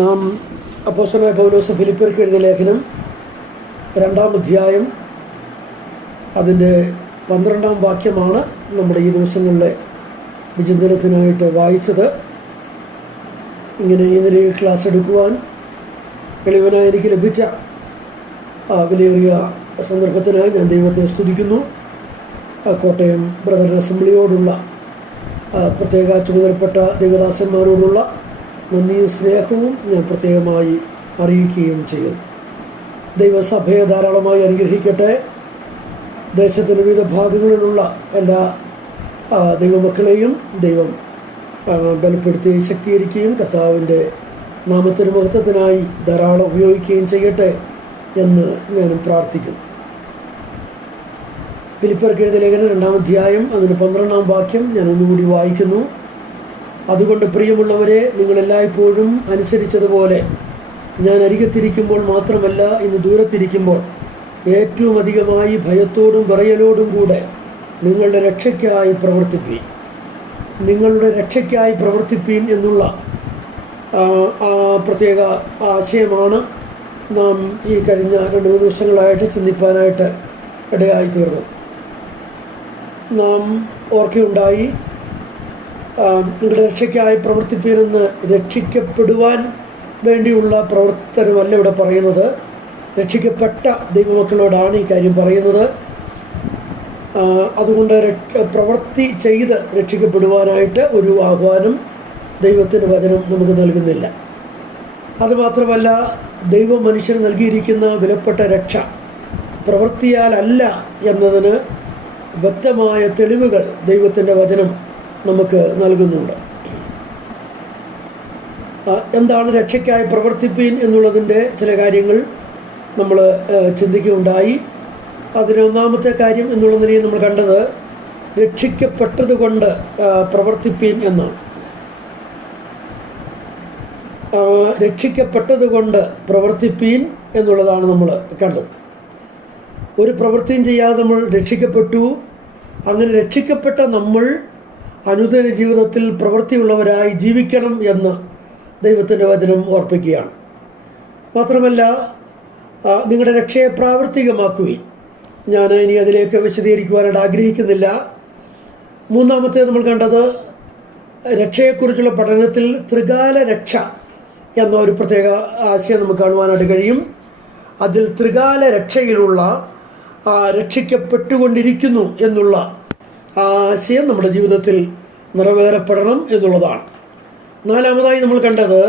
നാം അപ്പോസ്തലനായ പൗലോസ് ഫിലിപ്പിയർക്ക് എഴുതിയ ലേഖനം 2-ാം അധ്യായം അതിൻ്റെ 12-ാം വാക്യമാണ് നമ്മുടെ ഈ ദിവസങ്ങളിലെ വിചിന്തനത്തിനായിട്ട് വായിച്ചത്. ഇങ്ങനെ ഈ നിലയിൽ ക്ലാസ് എടുക്കുവാൻ എളിവനായി എനിക്ക് ലഭിച്ച വിലയേറിയ സന്ദർഭത്തിനായി ഞാൻ ദൈവത്തെ സ്തുതിക്കുന്നു. കോട്ടയം ബ്രദർ അസംബ്ലിയോടുള്ള പ്രത്യേക ചുമതലപ്പെട്ട ദൈവദാസന്മാരോടുള്ള നന്ദിയും സ്നേഹവും ഞാൻ പ്രത്യേകമായി അറിയിക്കുകയും ചെയ്യുന്നു. ദൈവസഭയെ ധാരാളമായി അനുഗ്രഹിക്കട്ടെ. ദേശത്തിൻ്റെ വിവിധ ഭാഗങ്ങളിലുള്ള എല്ലാ ദൈവമക്കളെയും ദൈവം ബലപ്പെടുത്തി ശക്തീകരിക്കുകയും കർത്താവിൻ്റെ നാമത്തിന് മഹത്വത്തിനായി ധാരാളം ഉപയോഗിക്കുകയും ചെയ്യട്ടെ എന്ന് ഞാനും പ്രാർത്ഥിക്കുന്നു. ഫിലിപ്പിയർക്ക് എഴുതിയ ലേഖനം 2-ാം അധ്യായം അതിന് 12-ാം വാക്യം ഞാൻ ഒന്നുകൂടി വായിക്കുന്നു. അതുകൊണ്ട് പ്രിയമുള്ളവരെ, നിങ്ങളെല്ലായ്പ്പോഴും അനുസരിച്ചതുപോലെ ഞാൻ അരികത്തിരിക്കുമ്പോൾ മാത്രമല്ല, ഇന്ന് ദൂരത്തിരിക്കുമ്പോൾ ഏറ്റവും അധികമായി ഭയത്തോടും വിറയലോടും കൂടെ നിങ്ങളുടെ രക്ഷയ്ക്കായി പ്രവർത്തിപ്പീൻ എന്നുള്ള പ്രത്യേക ആശയമാണ് നാം ഈ കഴിഞ്ഞ 2-3 ദിവസങ്ങളായിട്ട് ചിന്തിപ്പാനായിട്ട് ഇടയായി തീർന്നത്. നാം ഓർക്കുകയുണ്ടായി, നിങ്ങളുടെ രക്ഷയ്ക്കായി പ്രവർത്തിപ്പീനെന്ന് രക്ഷിക്കപ്പെടുവാൻ വേണ്ടിയുള്ള പ്രവർത്തനമല്ല ഇവിടെ പറയുന്നത്. രക്ഷിക്കപ്പെട്ട ദൈവമക്കളോടാണ് ഈ കാര്യം പറയുന്നത്. അതുകൊണ്ട് പ്രവൃത്തി ചെയ്ത് രക്ഷിക്കപ്പെടുവാനായിട്ട് ഒരു ആഹ്വാനം ദൈവത്തിൻ്റെ വചനം നമുക്ക് നൽകുന്നില്ല. അതുമാത്രമല്ല, ദൈവം മനുഷ്യന് നൽകിയിരിക്കുന്ന വിലപ്പെട്ട രക്ഷ പ്രവൃത്തിയാലല്ല എന്നതിന് വ്യക്തമായ തെളിവുകൾ ദൈവത്തിൻ്റെ വചനം നമുക്ക് നൽകുന്നുണ്ട്. എന്താണ് രക്ഷയ്ക്കായി പ്രവർത്തിപ്പീൻ എന്നുള്ളതിൻ്റെ ചില കാര്യങ്ങൾ നമ്മൾ ചിന്തിക്കുകയുണ്ടായി. അതിന് ഒന്നാമത്തെ കാര്യം എന്നുള്ള നിലയിൽ നമ്മൾ കണ്ടത് രക്ഷിക്കപ്പെട്ടത് കൊണ്ട് പ്രവർത്തിപ്പീൻ എന്നാണ്. രക്ഷിക്കപ്പെട്ടത് കൊണ്ട് പ്രവർത്തിപ്പീൻ എന്നുള്ളതാണ് നമ്മൾ കണ്ടത്. ഒരു പ്രവൃത്തിയും ചെയ്യാതെ നമ്മൾ രക്ഷിക്കപ്പെട്ടു. അങ്ങനെ രക്ഷിക്കപ്പെട്ട നമ്മൾ അനുദിന ജീവിതത്തിൽ പ്രവൃത്തിയുള്ളവരായി ജീവിക്കണം എന്ന് ദൈവത്തിൻ്റെ വചനം ഓർപ്പിക്കുകയാണ്. മാത്രമല്ല, നിങ്ങളുടെ രക്ഷയെ പ്രാവർത്തികമാക്കുകയും, ഞാൻ ഇനി അതിലേക്ക് വിശദീകരിക്കുവാനായിട്ട് ആഗ്രഹിക്കുന്നില്ല. മൂന്നാമത്തെ നമ്മൾ കണ്ടത് രക്ഷയെക്കുറിച്ചുള്ള പഠനത്തിൽ ത്രികാല രക്ഷ എന്ന ഒരു പ്രത്യേക ആശയം നമുക്ക് കാണുവാനായിട്ട് കഴിയും. അതിൽ ത്രികാല രക്ഷയിലുള്ള രക്ഷിക്കപ്പെട്ടുകൊണ്ടിരിക്കുന്നു എന്നുള്ള ആശയം നമ്മുടെ ജീവിതത്തിൽ നിറവേറപ്പെടണം എന്നുള്ളതാണ്. നാലാമതായി നമ്മൾ കണ്ടത്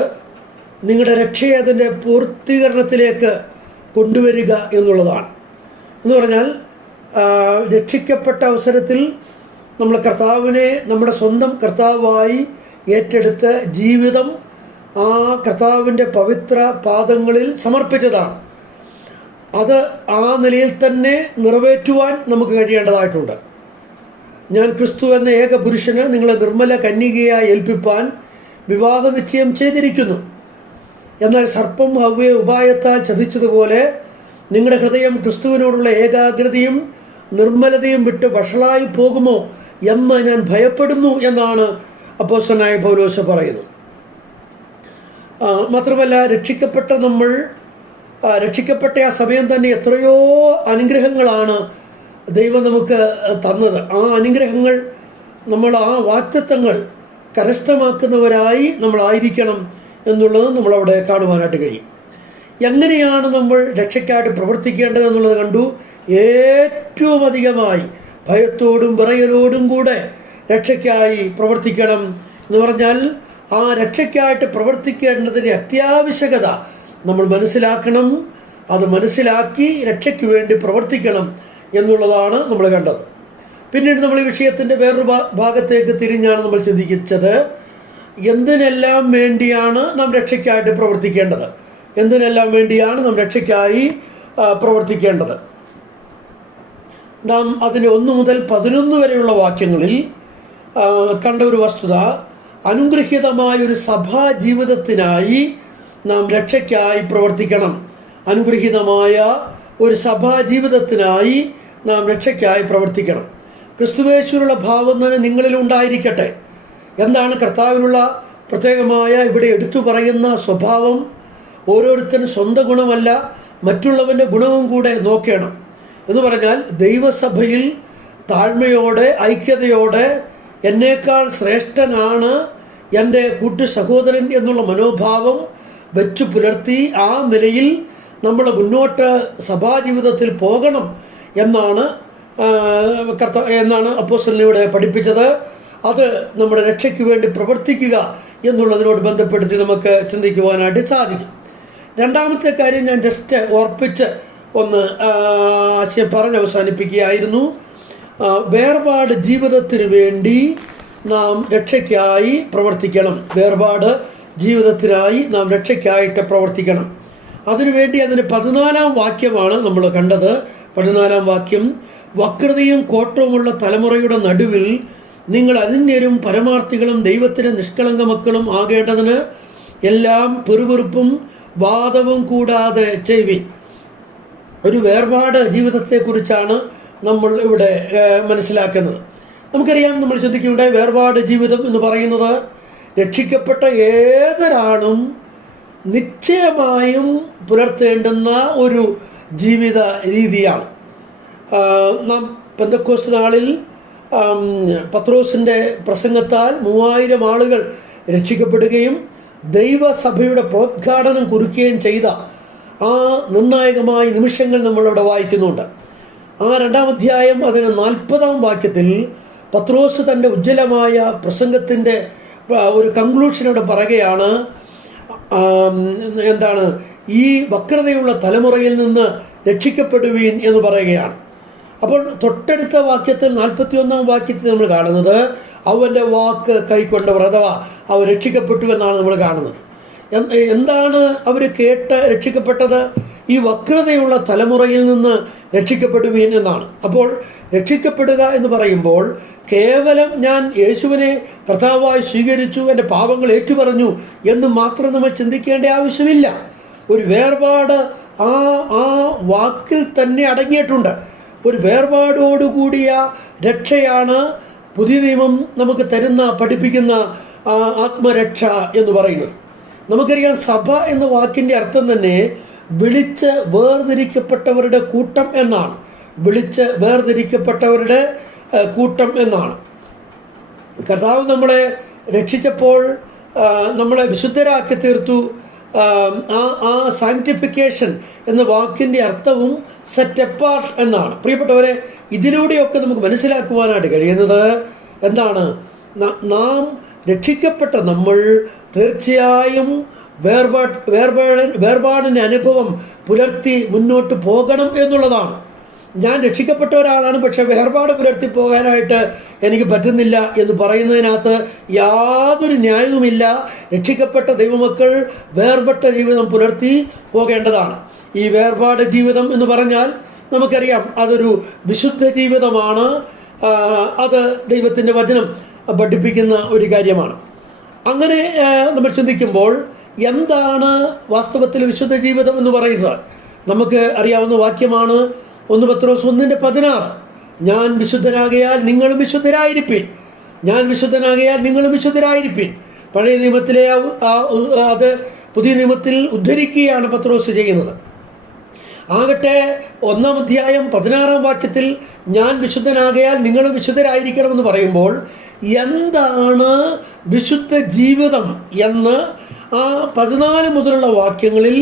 നിങ്ങളുടെ രക്ഷയെ അതിൻ്റെ പൂർത്തീകരണത്തിലേക്ക് കൊണ്ടുവരിക എന്നുള്ളതാണ്. എന്ന് പറഞ്ഞാൽ, രക്ഷിക്കപ്പെട്ട അവസരത്തിൽ നമ്മൾ കർത്താവിനെ നമ്മുടെ സ്വന്തം കർത്താവായി ഏറ്റെടുത്ത് ജീവിതം ആ കർത്താവിൻ്റെ പവിത്ര പാദങ്ങളിൽ സമർപ്പിച്ചതാണ്. അത് ആ നിലയിൽ തന്നെ നിറവേറ്റുവാൻ നമുക്ക് കഴിയേണ്ടതായിട്ടുണ്ട്. ഞാൻ ക്രിസ്തു എന്ന ഏക പുരുഷന് നിങ്ങളെ നിർമ്മല കന്യകയായി ഏൽപ്പിപ്പാൻ വിവാഹ നിശ്ചയം ചെയ്തിരിക്കുന്നു. എന്നാൽ സർപ്പം ഹവ്വയെ ഉപായത്താൽ ചതിച്ചതുപോലെ നിങ്ങളുടെ ഹൃദയം ക്രിസ്തുവിനോടുള്ള ഏകാഗ്രതയും നിർമ്മലതയും വിട്ട് വഷളായി പോകുമോ എന്ന് ഞാൻ ഭയപ്പെടുന്നു എന്നാണ് അപ്പോസ്തലനായ പൗലോസ് പറയുന്നത്. മാത്രമല്ല, രക്ഷിക്കപ്പെട്ട ആ സമയം തന്നെ എത്രയോ അനുഗ്രഹങ്ങളാണ് ദൈവം നമുക്ക് തന്നത്. ആ അനുഗ്രഹങ്ങൾ, നമ്മൾ ആ വാഗ്ദത്തങ്ങൾ കരസ്ഥമാക്കുന്നവരായി നമ്മളായിരിക്കണം എന്നുള്ളത് നമ്മളവിടെ കാണുവാനായിട്ട് കഴിയും. എങ്ങനെയാണ് നമ്മൾ രക്ഷയ്ക്കായിട്ട് പ്രവർത്തിക്കേണ്ടത് എന്നുള്ളത് കണ്ടു. ഏറ്റവും അധികമായി ഭയത്തോടും വിറയലോടും കൂടെ രക്ഷയ്ക്കായി പ്രവർത്തിക്കണം എന്ന് പറഞ്ഞാൽ, ആ രക്ഷയ്ക്കായിട്ട് പ്രവർത്തിക്കേണ്ടതിൻ്റെ അത്യാവശ്യകത നമ്മൾ മനസ്സിലാക്കണം. അത് മനസ്സിലാക്കി രക്ഷയ്ക്ക് വേണ്ടി പ്രവർത്തിക്കണം എന്നുള്ളതാണ് നമ്മൾ കണ്ടത്. പിന്നീട് നമ്മൾ ഈ വിഷയത്തിൻ്റെ വേറൊരു ഭാഗത്തേക്ക് തിരിഞ്ഞാണ് നമ്മൾ ചിന്തിച്ചത്. എന്തിനെല്ലാം വേണ്ടിയാണ് നാം രക്ഷയ്ക്കായിട്ട് പ്രവർത്തിക്കേണ്ടത്? എന്തിനെല്ലാം വേണ്ടിയാണ് നാം രക്ഷയ്ക്കായി പ്രവർത്തിക്കേണ്ടത്? നാം അതിൻ്റെ 1 മുതൽ 11 വരെയുള്ള വാക്യങ്ങളിൽ കണ്ട ഒരു വസ്തുത, അനുഗ്രഹീതമായൊരു സഭാ ജീവിതത്തിനായി നാം രക്ഷയ്ക്കായി പ്രവർത്തിക്കണം. അനുഗ്രഹീതമായ ഒരു സഭാ ജീവിതത്തിനായി നാം രക്ഷയ്ക്കായി പ്രവർത്തിക്കണം. ക്രിസ്തുവേശുവിനുള്ള ഭാവം തന്നെ നിങ്ങളിൽ ഉണ്ടായിരിക്കട്ടെ. എന്താണ് കർത്താവിനുള്ള പ്രത്യേകമായ ഇവിടെ എടുത്തു പറയുന്ന സ്വഭാവം ഓരോരുത്തരും സ്വന്തം ഗുണമല്ല, മറ്റുള്ളവൻ്റെ ഗുണവും കൂടെ നോക്കണം. എന്ന് പറഞ്ഞാൽ ദൈവസഭയിൽ താഴ്മയോടെ ഐക്യതയോടെ എന്നേക്കാൾ ശ്രേഷ്ഠനാണ് എൻ്റെ കൂട്ടു സഹോദരൻ എന്നുള്ള മനോഭാവം വെച്ചു പുലർത്തി ആ നിലയിൽ നമ്മൾ മുന്നോട്ട് സഭാജീവിതത്തിൽ പോകണം എന്നാണ് അപ്പോസ്തലനിലൂടെ പഠിപ്പിച്ചത്. അത് നമ്മുടെ രക്ഷയ്ക്ക് വേണ്ടി പ്രവർത്തിക്കുക എന്നുള്ളതിനോട് ബന്ധപ്പെടുത്തി നമുക്ക് ചിന്തിക്കുവാനായിട്ട് സാധിക്കും. രണ്ടാമത്തെ കാര്യം ഞാൻ ജസ്റ്റ് ഓർപ്പിച്ച് ഒന്ന് ആശയം പറഞ്ഞ് അവസാനിപ്പിക്കുകയായിരുന്നു. വേർപാട് ജീവിതത്തിന് വേണ്ടി നാം രക്ഷയ്ക്കായി പ്രവർത്തിക്കണം. വേർപാട് ജീവിതത്തിനായി നാം രക്ഷയ്ക്കായിട്ട് പ്രവർത്തിക്കണം. അതിനുവേണ്ടി അതിന് 14-ാം വാക്യമാണ് നമ്മൾ കണ്ടത്. 14-ാം വാക്യം, വക്രതയും കോട്ടവുമുള്ള തലമുറയുടെ നടുവിൽ നിങ്ങൾ അനിന്യരും പരമാർത്ഥികളും ദൈവത്തിന് നിഷ്കളങ്ക മക്കളും ആകേണ്ടതിന് എല്ലാം പെറുപെറുപ്പും വാദവും കൂടാതെ ചെയ്യുവിൻ. ഒരു വേർപാട് ജീവിതത്തെക്കുറിച്ചാണ് നമ്മൾ ഇവിടെ മനസ്സിലാക്കുന്നത്. നമുക്കറിയാം, നമ്മൾ ചിന്തിക്കുകയുണ്ടായി, വേർപാട് ജീവിതം എന്ന് പറയുന്നത് രക്ഷിക്കപ്പെട്ട ഏതൊരാളും നിശ്ചയമായും പുലർത്തേണ്ടുന്ന ഒരു ജീവിത രീതിയാണ്. നാം പെന്തക്കോസ്ത് നാളിൽ പത്രോസിൻ്റെ പ്രസംഗത്താൽ 3000 ആളുകൾ രക്ഷിക്കപ്പെടുകയും ദൈവസഭയുടെ പ്രോദ്ഘാടനം കുറിക്കുകയും ചെയ്ത ആ നിർണായകമായ നിമിഷങ്ങൾ നമ്മളവിടെ വായിക്കുന്നുണ്ട്. ആ 2-ാം അധ്യായം അതിന് 40-ാം വാക്യത്തിൽ പത്രോസ് തൻ്റെ ഉജ്ജ്വലമായ പ്രസംഗത്തിൻ്റെ ഒരു കൺക്ലൂഷനോടെ പറയുകയാണ്, എന്താണ്, ഈ വക്രതയുള്ള തലമുറയിൽ നിന്ന് രക്ഷിക്കപ്പെടുവീൻ എന്ന് പറയുകയാണ്. അപ്പോൾ തൊട്ടടുത്ത വാക്യത്തിൽ 41-ാം വാക്യത്തിൽ നമ്മൾ കാണുന്നത് അവൻ്റെ വാക്ക് കൈക്കൊണ്ടവർ, അഥവാ അവർ രക്ഷിക്കപ്പെട്ടു എന്നാണ് നമ്മൾ കാണുന്നത്. എന്താണ് അവർ കേട്ട് രക്ഷിക്കപ്പെട്ടത്? ഈ വക്രതയുള്ള തലമുറയിൽ നിന്ന് രക്ഷിക്കപ്പെടുവീൻ എന്നാണ്. അപ്പോൾ രക്ഷിക്കപ്പെടുക എന്ന് പറയുമ്പോൾ കേവലം ഞാൻ യേശുവിനെ കർത്താവായി സ്വീകരിച്ചു, എൻ്റെ പാപങ്ങൾ ഏറ്റുപറഞ്ഞു എന്ന് മാത്രം നമ്മൾ ചിന്തിക്കേണ്ട ആവശ്യമില്ല. ഒരു വേർപാട് ആ വാക്കിൽ തന്നെ അടങ്ങിയിട്ടുണ്ട്. ഒരു വേർപാടോടുകൂടിയ രക്ഷയാണ് പുതിയ നിയമം നമുക്ക് പഠിപ്പിക്കുന്ന ആത്മരക്ഷ എന്ന് പറയുന്നത്. നമുക്കറിയാം, സഭ എന്ന വാക്കിൻ്റെ അർത്ഥം തന്നെ വിളിച്ച് വേർതിരിക്കപ്പെട്ടവരുടെ കൂട്ടം എന്നാണ്. വിളിച്ച് വേർതിരിക്കപ്പെട്ടവരുടെ കൂട്ടം എന്നാണ്. കർത്താവ് നമ്മളെ രക്ഷിച്ചപ്പോൾ നമ്മളെ വിശുദ്ധരാക്കി തീർത്തു. ആ സാങ്ക്ടിഫിക്കേഷൻ എന്ന വാക്കിൻ്റെ അർത്ഥവും സെറ്റ് അപ്പാർട്ട് എന്നാണ്. പ്രിയപ്പെട്ടവരെ, ഇതിലൂടെയൊക്കെ നമുക്ക് മനസ്സിലാക്കുവാനായിട്ട് കഴിയുന്നത് എന്താണ്? നാം രക്ഷിക്കപ്പെട്ട നമ്മൾ തീർച്ചയായും വേർപാടിൻ്റെ അനുഭവം പുലർത്തി മുന്നോട്ട് പോകണം എന്നുള്ളതാണ്. ഞാൻ രക്ഷിക്കപ്പെട്ട ഒരാളാണ്, പക്ഷെ വേർപാട് പുലർത്തി പോകാനായിട്ട് എനിക്ക് പറ്റുന്നില്ല എന്ന് പറയുന്നതിനകത്ത് യാതൊരു ന്യായവുമില്ല. രക്ഷിക്കപ്പെട്ട ദൈവമക്കൾ വേർപെട്ട ജീവിതം പുലർത്തി പോകേണ്ടതാണ്. ഈ വേർപാട് ജീവിതം എന്ന് പറഞ്ഞാൽ നമുക്കറിയാം, അതൊരു വിശുദ്ധ ജീവിതമാണ്. അത് ദൈവത്തിൻ്റെ വചനം പഠിപ്പിക്കുന്ന ഒരു കാര്യമാണ്. അങ്ങനെ നമ്മൾ ചിന്തിക്കുമ്പോൾ എന്താണ് വാസ്തവത്തിൽ വിശുദ്ധ ജീവിതം എന്ന് പറയുന്നത്? നമുക്ക് അറിയാവുന്ന വാക്യമാണ് 1 പത്രോസ് 1:16. ഞാൻ വിശുദ്ധനാകയാൽ നിങ്ങളും വിശുദ്ധരായിരിപ്പിൻ. ഞാൻ വിശുദ്ധനാകയാൽ നിങ്ങളും വിശുദ്ധരായിരിപ്പിൻ. പഴയ നിയമത്തിലെ അത് പുതിയ നിയമത്തിൽ ഉദ്ധരിക്കുകയാണ് പത്രോസ് ചെയ്യുന്നത്. ആകട്ടെ 1-ാം അധ്യായം 16-ാം വാക്യത്തിൽ ഞാൻ വിശുദ്ധനാകയാൽ നിങ്ങളും വിശുദ്ധരായിരിക്കണമെന്ന് പറയുമ്പോൾ എന്താണ് വിശുദ്ധ ജീവിതം എന്ന് ആ 14 മുതലുള്ള വാക്യങ്ങളിൽ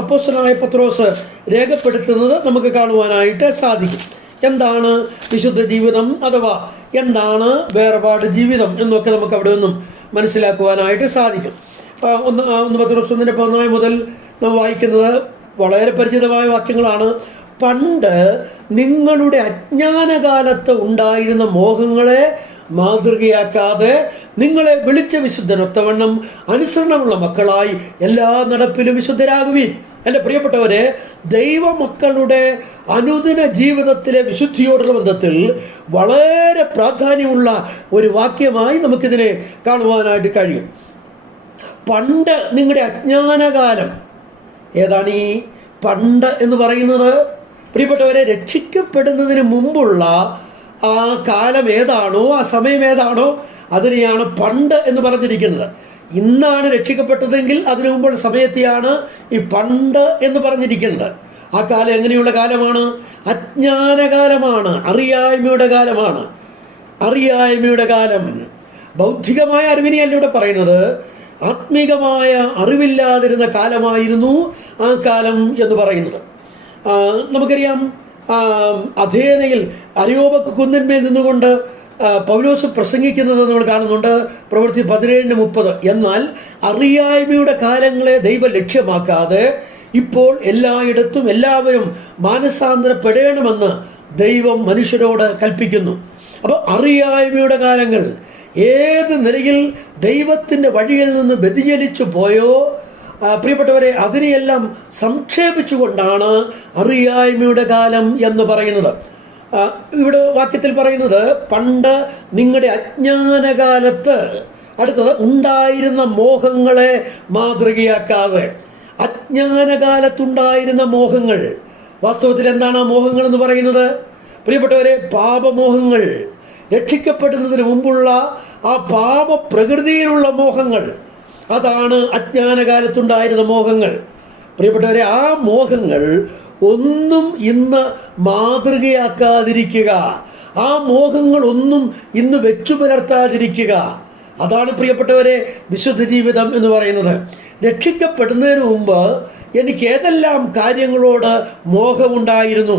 അപ്പോസ്തലനായ പത്രോസ് രേഖപ്പെടുത്തുന്നത് നമുക്ക് കാണുവാനായിട്ട് സാധിക്കും. എന്താണ് വിശുദ്ധ ജീവിതം, അഥവാ എന്താണ് വേർപാട് ജീവിതം എന്നൊക്കെ നമുക്ക് അവിടെ നിന്നും മനസ്സിലാക്കുവാനായിട്ട് സാധിക്കും. 1 പത്രോസ് 1:14 മുതൽ നാം വായിക്കുന്നത് വളരെ പരിചിതമായ വാക്യങ്ങളാണ്. പണ്ട് നിങ്ങളുടെ അജ്ഞാനകാലത്ത് ഉണ്ടായിരുന്ന മോഹങ്ങളെ മാതൃകയാക്കാതെ നിങ്ങളെ വിളിച്ച വിശുദ്ധനൊത്തവണ്ണം അനുസരണമുള്ള മക്കളായി എല്ലാ നടപ്പിലും വിശുദ്ധരാകുവിൻ. എൻ്റെ പ്രിയപ്പെട്ടവരെ, ദൈവമക്കളുടെ അനുദിന ജീവിതത്തിലെ വിശുദ്ധിയോടുള്ള ബന്ധത്തിൽ വളരെ പ്രാധാന്യമുള്ള ഒരു വാക്യമായി നമുക്കിതിനെ കാണുവാനായിട്ട് കഴിയും. പണ്ട് നിങ്ങളുടെ അജ്ഞാനകാലം. ഏതാണ് ഈ പണ്ട് എന്ന് പറയുന്നത്? പ്രിയപ്പെട്ടവരെ, രക്ഷിക്കപ്പെടുന്നതിന് മുമ്പുള്ള ആ കാലം ഏതാണോ, ആ സമയം ഏതാണോ, അതിനെയാണ് പണ്ട് എന്ന് പറഞ്ഞിരിക്കുന്നത്. ഇന്നാണ് രക്ഷിക്കപ്പെട്ടതെങ്കിൽ അതിനു മുമ്പുള്ള സമയത്തെയാണ് ഈ പണ്ട് എന്ന് പറഞ്ഞിരിക്കുന്നത്. ആ കാലം എങ്ങനെയുള്ള കാലമാണ്? അജ്ഞാനകാലമാണ്, അറിയായ്മയുടെ കാലമാണ്. അറിയായ്മയുടെ കാലം. ബൗദ്ധികമായ അറിവിനെയല്ല ഇവിടെ പറയുന്നത്, ആത്മീകമായ അറിവില്ലാതിരുന്ന കാലമായിരുന്നു ആ കാലം എന്ന് പറയുന്നത്. നമുക്കറിയാം, അഥേനയിൽ അരിയോപക്ക് കുന്നിന്മേൽ നിന്നുകൊണ്ട് പൗലോസ് പ്രസംഗിക്കുന്നത് നമ്മൾ കാണുന്നുണ്ട്, പ്രവൃത്തി 17:30. എന്നാൽ അറിയായ്മയുടെ കാലങ്ങളെ ദൈവം ലക്ഷ്യമാക്കാതെ ഇപ്പോൾ എല്ലായിടത്തും എല്ലാവരും മാനസാന്തരപ്പെടണമെന്ന് ദൈവം മനുഷ്യരോട് കൽപ്പിക്കുന്നു. അപ്പോൾ അറിയായ്മയുടെ കാലങ്ങൾ ഏത് നിലയിൽ ദൈവത്തിൻ്റെ വഴിയിൽ നിന്ന് വ്യതിചലിച്ചു പോയോ പ്രിയപ്പെട്ടവരെ, അതിനെയെല്ലാം സംക്ഷേപിച്ചുകൊണ്ടാണ് അറിയായ്മയുടെ കാലം എന്ന് പറയുന്നത്. ഇവിടെ വാക്യത്തിൽ പറയുന്നത് പണ്ട് നിങ്ങളുടെ അജ്ഞാനകാലത്ത്, അടുത്തത് ഉണ്ടായിരുന്ന മോഹങ്ങളെ മാതൃകയാക്കാതെ. അജ്ഞാനകാലത്തുണ്ടായിരുന്ന മോഹങ്ങൾ, വാസ്തവത്തിൽ എന്താണ് ആ മോഹങ്ങൾ എന്ന് പറയുന്നത്? പ്രിയപ്പെട്ടവരെ, പാപമോഹങ്ങൾ, രക്ഷിക്കപ്പെടുന്നതിന് മുമ്പുള്ള ആ പാപപ്രകൃതിയിലുള്ള മോഹങ്ങൾ, അതാണ് അജ്ഞാനകാലത്തുണ്ടായിരുന്ന മോഹങ്ങൾ. പ്രിയപ്പെട്ടവരെ, ആ മോഹങ്ങൾ ഒന്നും ഇന്ന് മാതൃകയാക്കാതിരിക്കുക, ആ മോഹങ്ങളൊന്നും ഇന്ന് വെച്ചു പുലർത്താതിരിക്കുക. അതാണ് പ്രിയപ്പെട്ടവരെ വിശുദ്ധ ജീവിതം എന്ന് പറയുന്നത്. രക്ഷിക്കപ്പെടുന്നതിന് മുമ്പ് എനിക്ക് ഏതെല്ലാം കാര്യങ്ങളോട് മോഹമുണ്ടായിരുന്നു,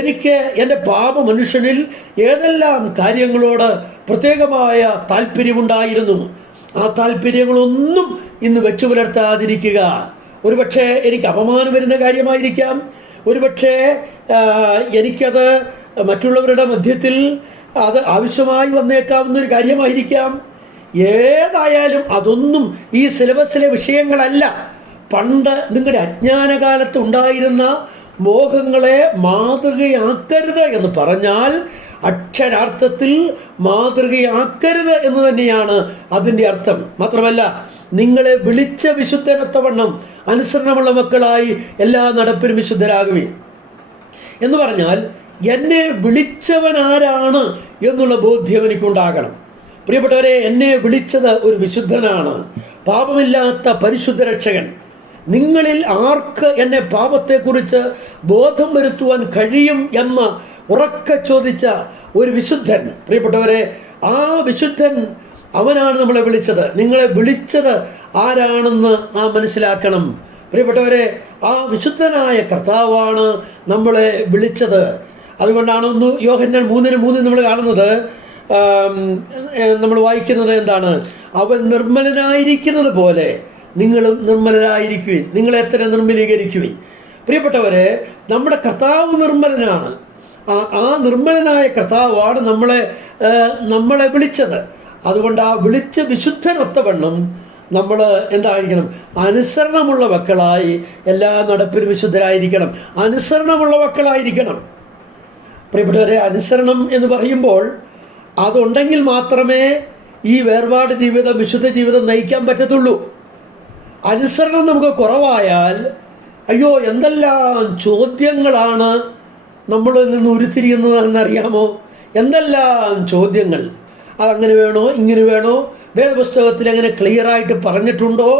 എനിക്ക് എൻ്റെ പാപ മനുഷ്യനിൽ ഏതെല്ലാം കാര്യങ്ങളോട് പ്രത്യേകമായ താല്പര്യമുണ്ടായിരുന്നു, ആ താല്പര്യങ്ങളൊന്നും ഇന്ന് വെച്ചു പുലർത്താതിരിക്കുക. ഒരുപക്ഷെ എനിക്ക് അപമാനം വരുന്ന കാര്യമായിരിക്കാം, ഒരുപക്ഷെ എനിക്കത് മറ്റുള്ളവരുടെ മധ്യത്തിൽ അത് ആവശ്യമായി വന്നേക്കാവുന്നൊരു കാര്യമായിരിക്കാം. ഏതായാലും അതൊന്നും ഈ സിലബസിലെ വിഷയങ്ങളല്ല. പണ്ട് നിങ്ങളുടെ അജ്ഞാനകാലത്ത് ഉണ്ടായിരുന്ന മോഹങ്ങളെ മാതൃകയാക്കരുത് എന്ന് പറഞ്ഞാൽ അക്ഷരാർത്ഥത്തിൽ മാതൃകയാക്കരുത് എന്ന് തന്നെയാണ് അതിൻ്റെ അർത്ഥം. മാത്രമല്ല, നിങ്ങളെ വിളിച്ച വിശുദ്ധനൊത്തവണ്ണം അനുസരണമുള്ള മക്കളായി എല്ലാ നടപ്പിലും വിശുദ്ധരാകുവിൻ എന്ന് പറഞ്ഞാൽ എന്നെ വിളിച്ചവൻ ആരാണ് എന്നുള്ള ബോധ്യം എനിക്കുണ്ടാകണം. പ്രിയപ്പെട്ടവരെ, എന്നെ വിളിച്ചത് ഒരു വിശുദ്ധനാണ്, പാപമില്ലാത്ത പരിശുദ്ധ രക്ഷകൻ. നിങ്ങളിൽ ആർക്ക് എന്നെ പാപത്തെക്കുറിച്ച് ബോധം വരുത്തുവാൻ കഴിയും എന്ന് ഉറക്കെ ചോദിച്ച ഒരു വിശുദ്ധൻ. പ്രിയപ്പെട്ടവരെ, ആ വിശുദ്ധൻ അവനാണ് നമ്മളെ വിളിച്ചത്. നിങ്ങളെ വിളിച്ചത് ആരാണെന്ന് നാം മനസ്സിലാക്കണം. പ്രിയപ്പെട്ടവരെ, ആ വിശുദ്ധനായ കർത്താവാണ് നമ്മളെ വിളിച്ചത്. അതുകൊണ്ടാണ് യോഹന്നാൻ 3:3 നമ്മൾ കാണുന്നത്, നമ്മൾ വായിക്കുന്നത് എന്താണ്? അവൻ നിർമ്മലനായിരിക്കുന്നത് പോലെ നിങ്ങളും നിർമ്മലരായിരിക്കുവിൻ, നിങ്ങളെ തന്നെ നിർമ്മലീകരിക്കുവിൻ. പ്രിയപ്പെട്ടവരെ, നമ്മുടെ കർത്താവ് നിർമ്മലനാണ്. ആ നിർമ്മലനായ കർത്താവാണ് നമ്മളെ വിളിച്ചത്. അതുകൊണ്ട് ആ വിളിച്ച വിശുദ്ധനൊത്തവണ്ണം നമ്മൾ എന്തായിരിക്കണം? അനുസരണമുള്ള മക്കളായി എല്ലാ നടപ്പിലും വിശുദ്ധരായിരിക്കണം, അനുസരണമുള്ള മക്കളായിരിക്കണം. പ്രിയപ്പെട്ടവരെ, അനുസരണം എന്ന് പറയുമ്പോൾ അതുണ്ടെങ്കിൽ മാത്രമേ ഈ വേർപാട് ജീവിതം, വിശുദ്ധ ജീവിതം നയിക്കാൻ പറ്റത്തുള്ളൂ. അനുസരണം നമുക്ക് കുറവായാൽ അയ്യോ എന്തെല്ലാം ചോദ്യങ്ങളാണ് നമ്മളിൽ നിന്ന് ഉരുത്തിരിയുന്നത് എന്നറിയാമോ? എന്തെല്ലാം ചോദ്യങ്ങൾ. അതങ്ങനെ വേണോ, ഇങ്ങനെ വേണോ, വേദപുസ്തകത്തിൽ അങ്ങനെ ക്ലിയറായിട്ട് പറഞ്ഞിട്ടുണ്ടോ?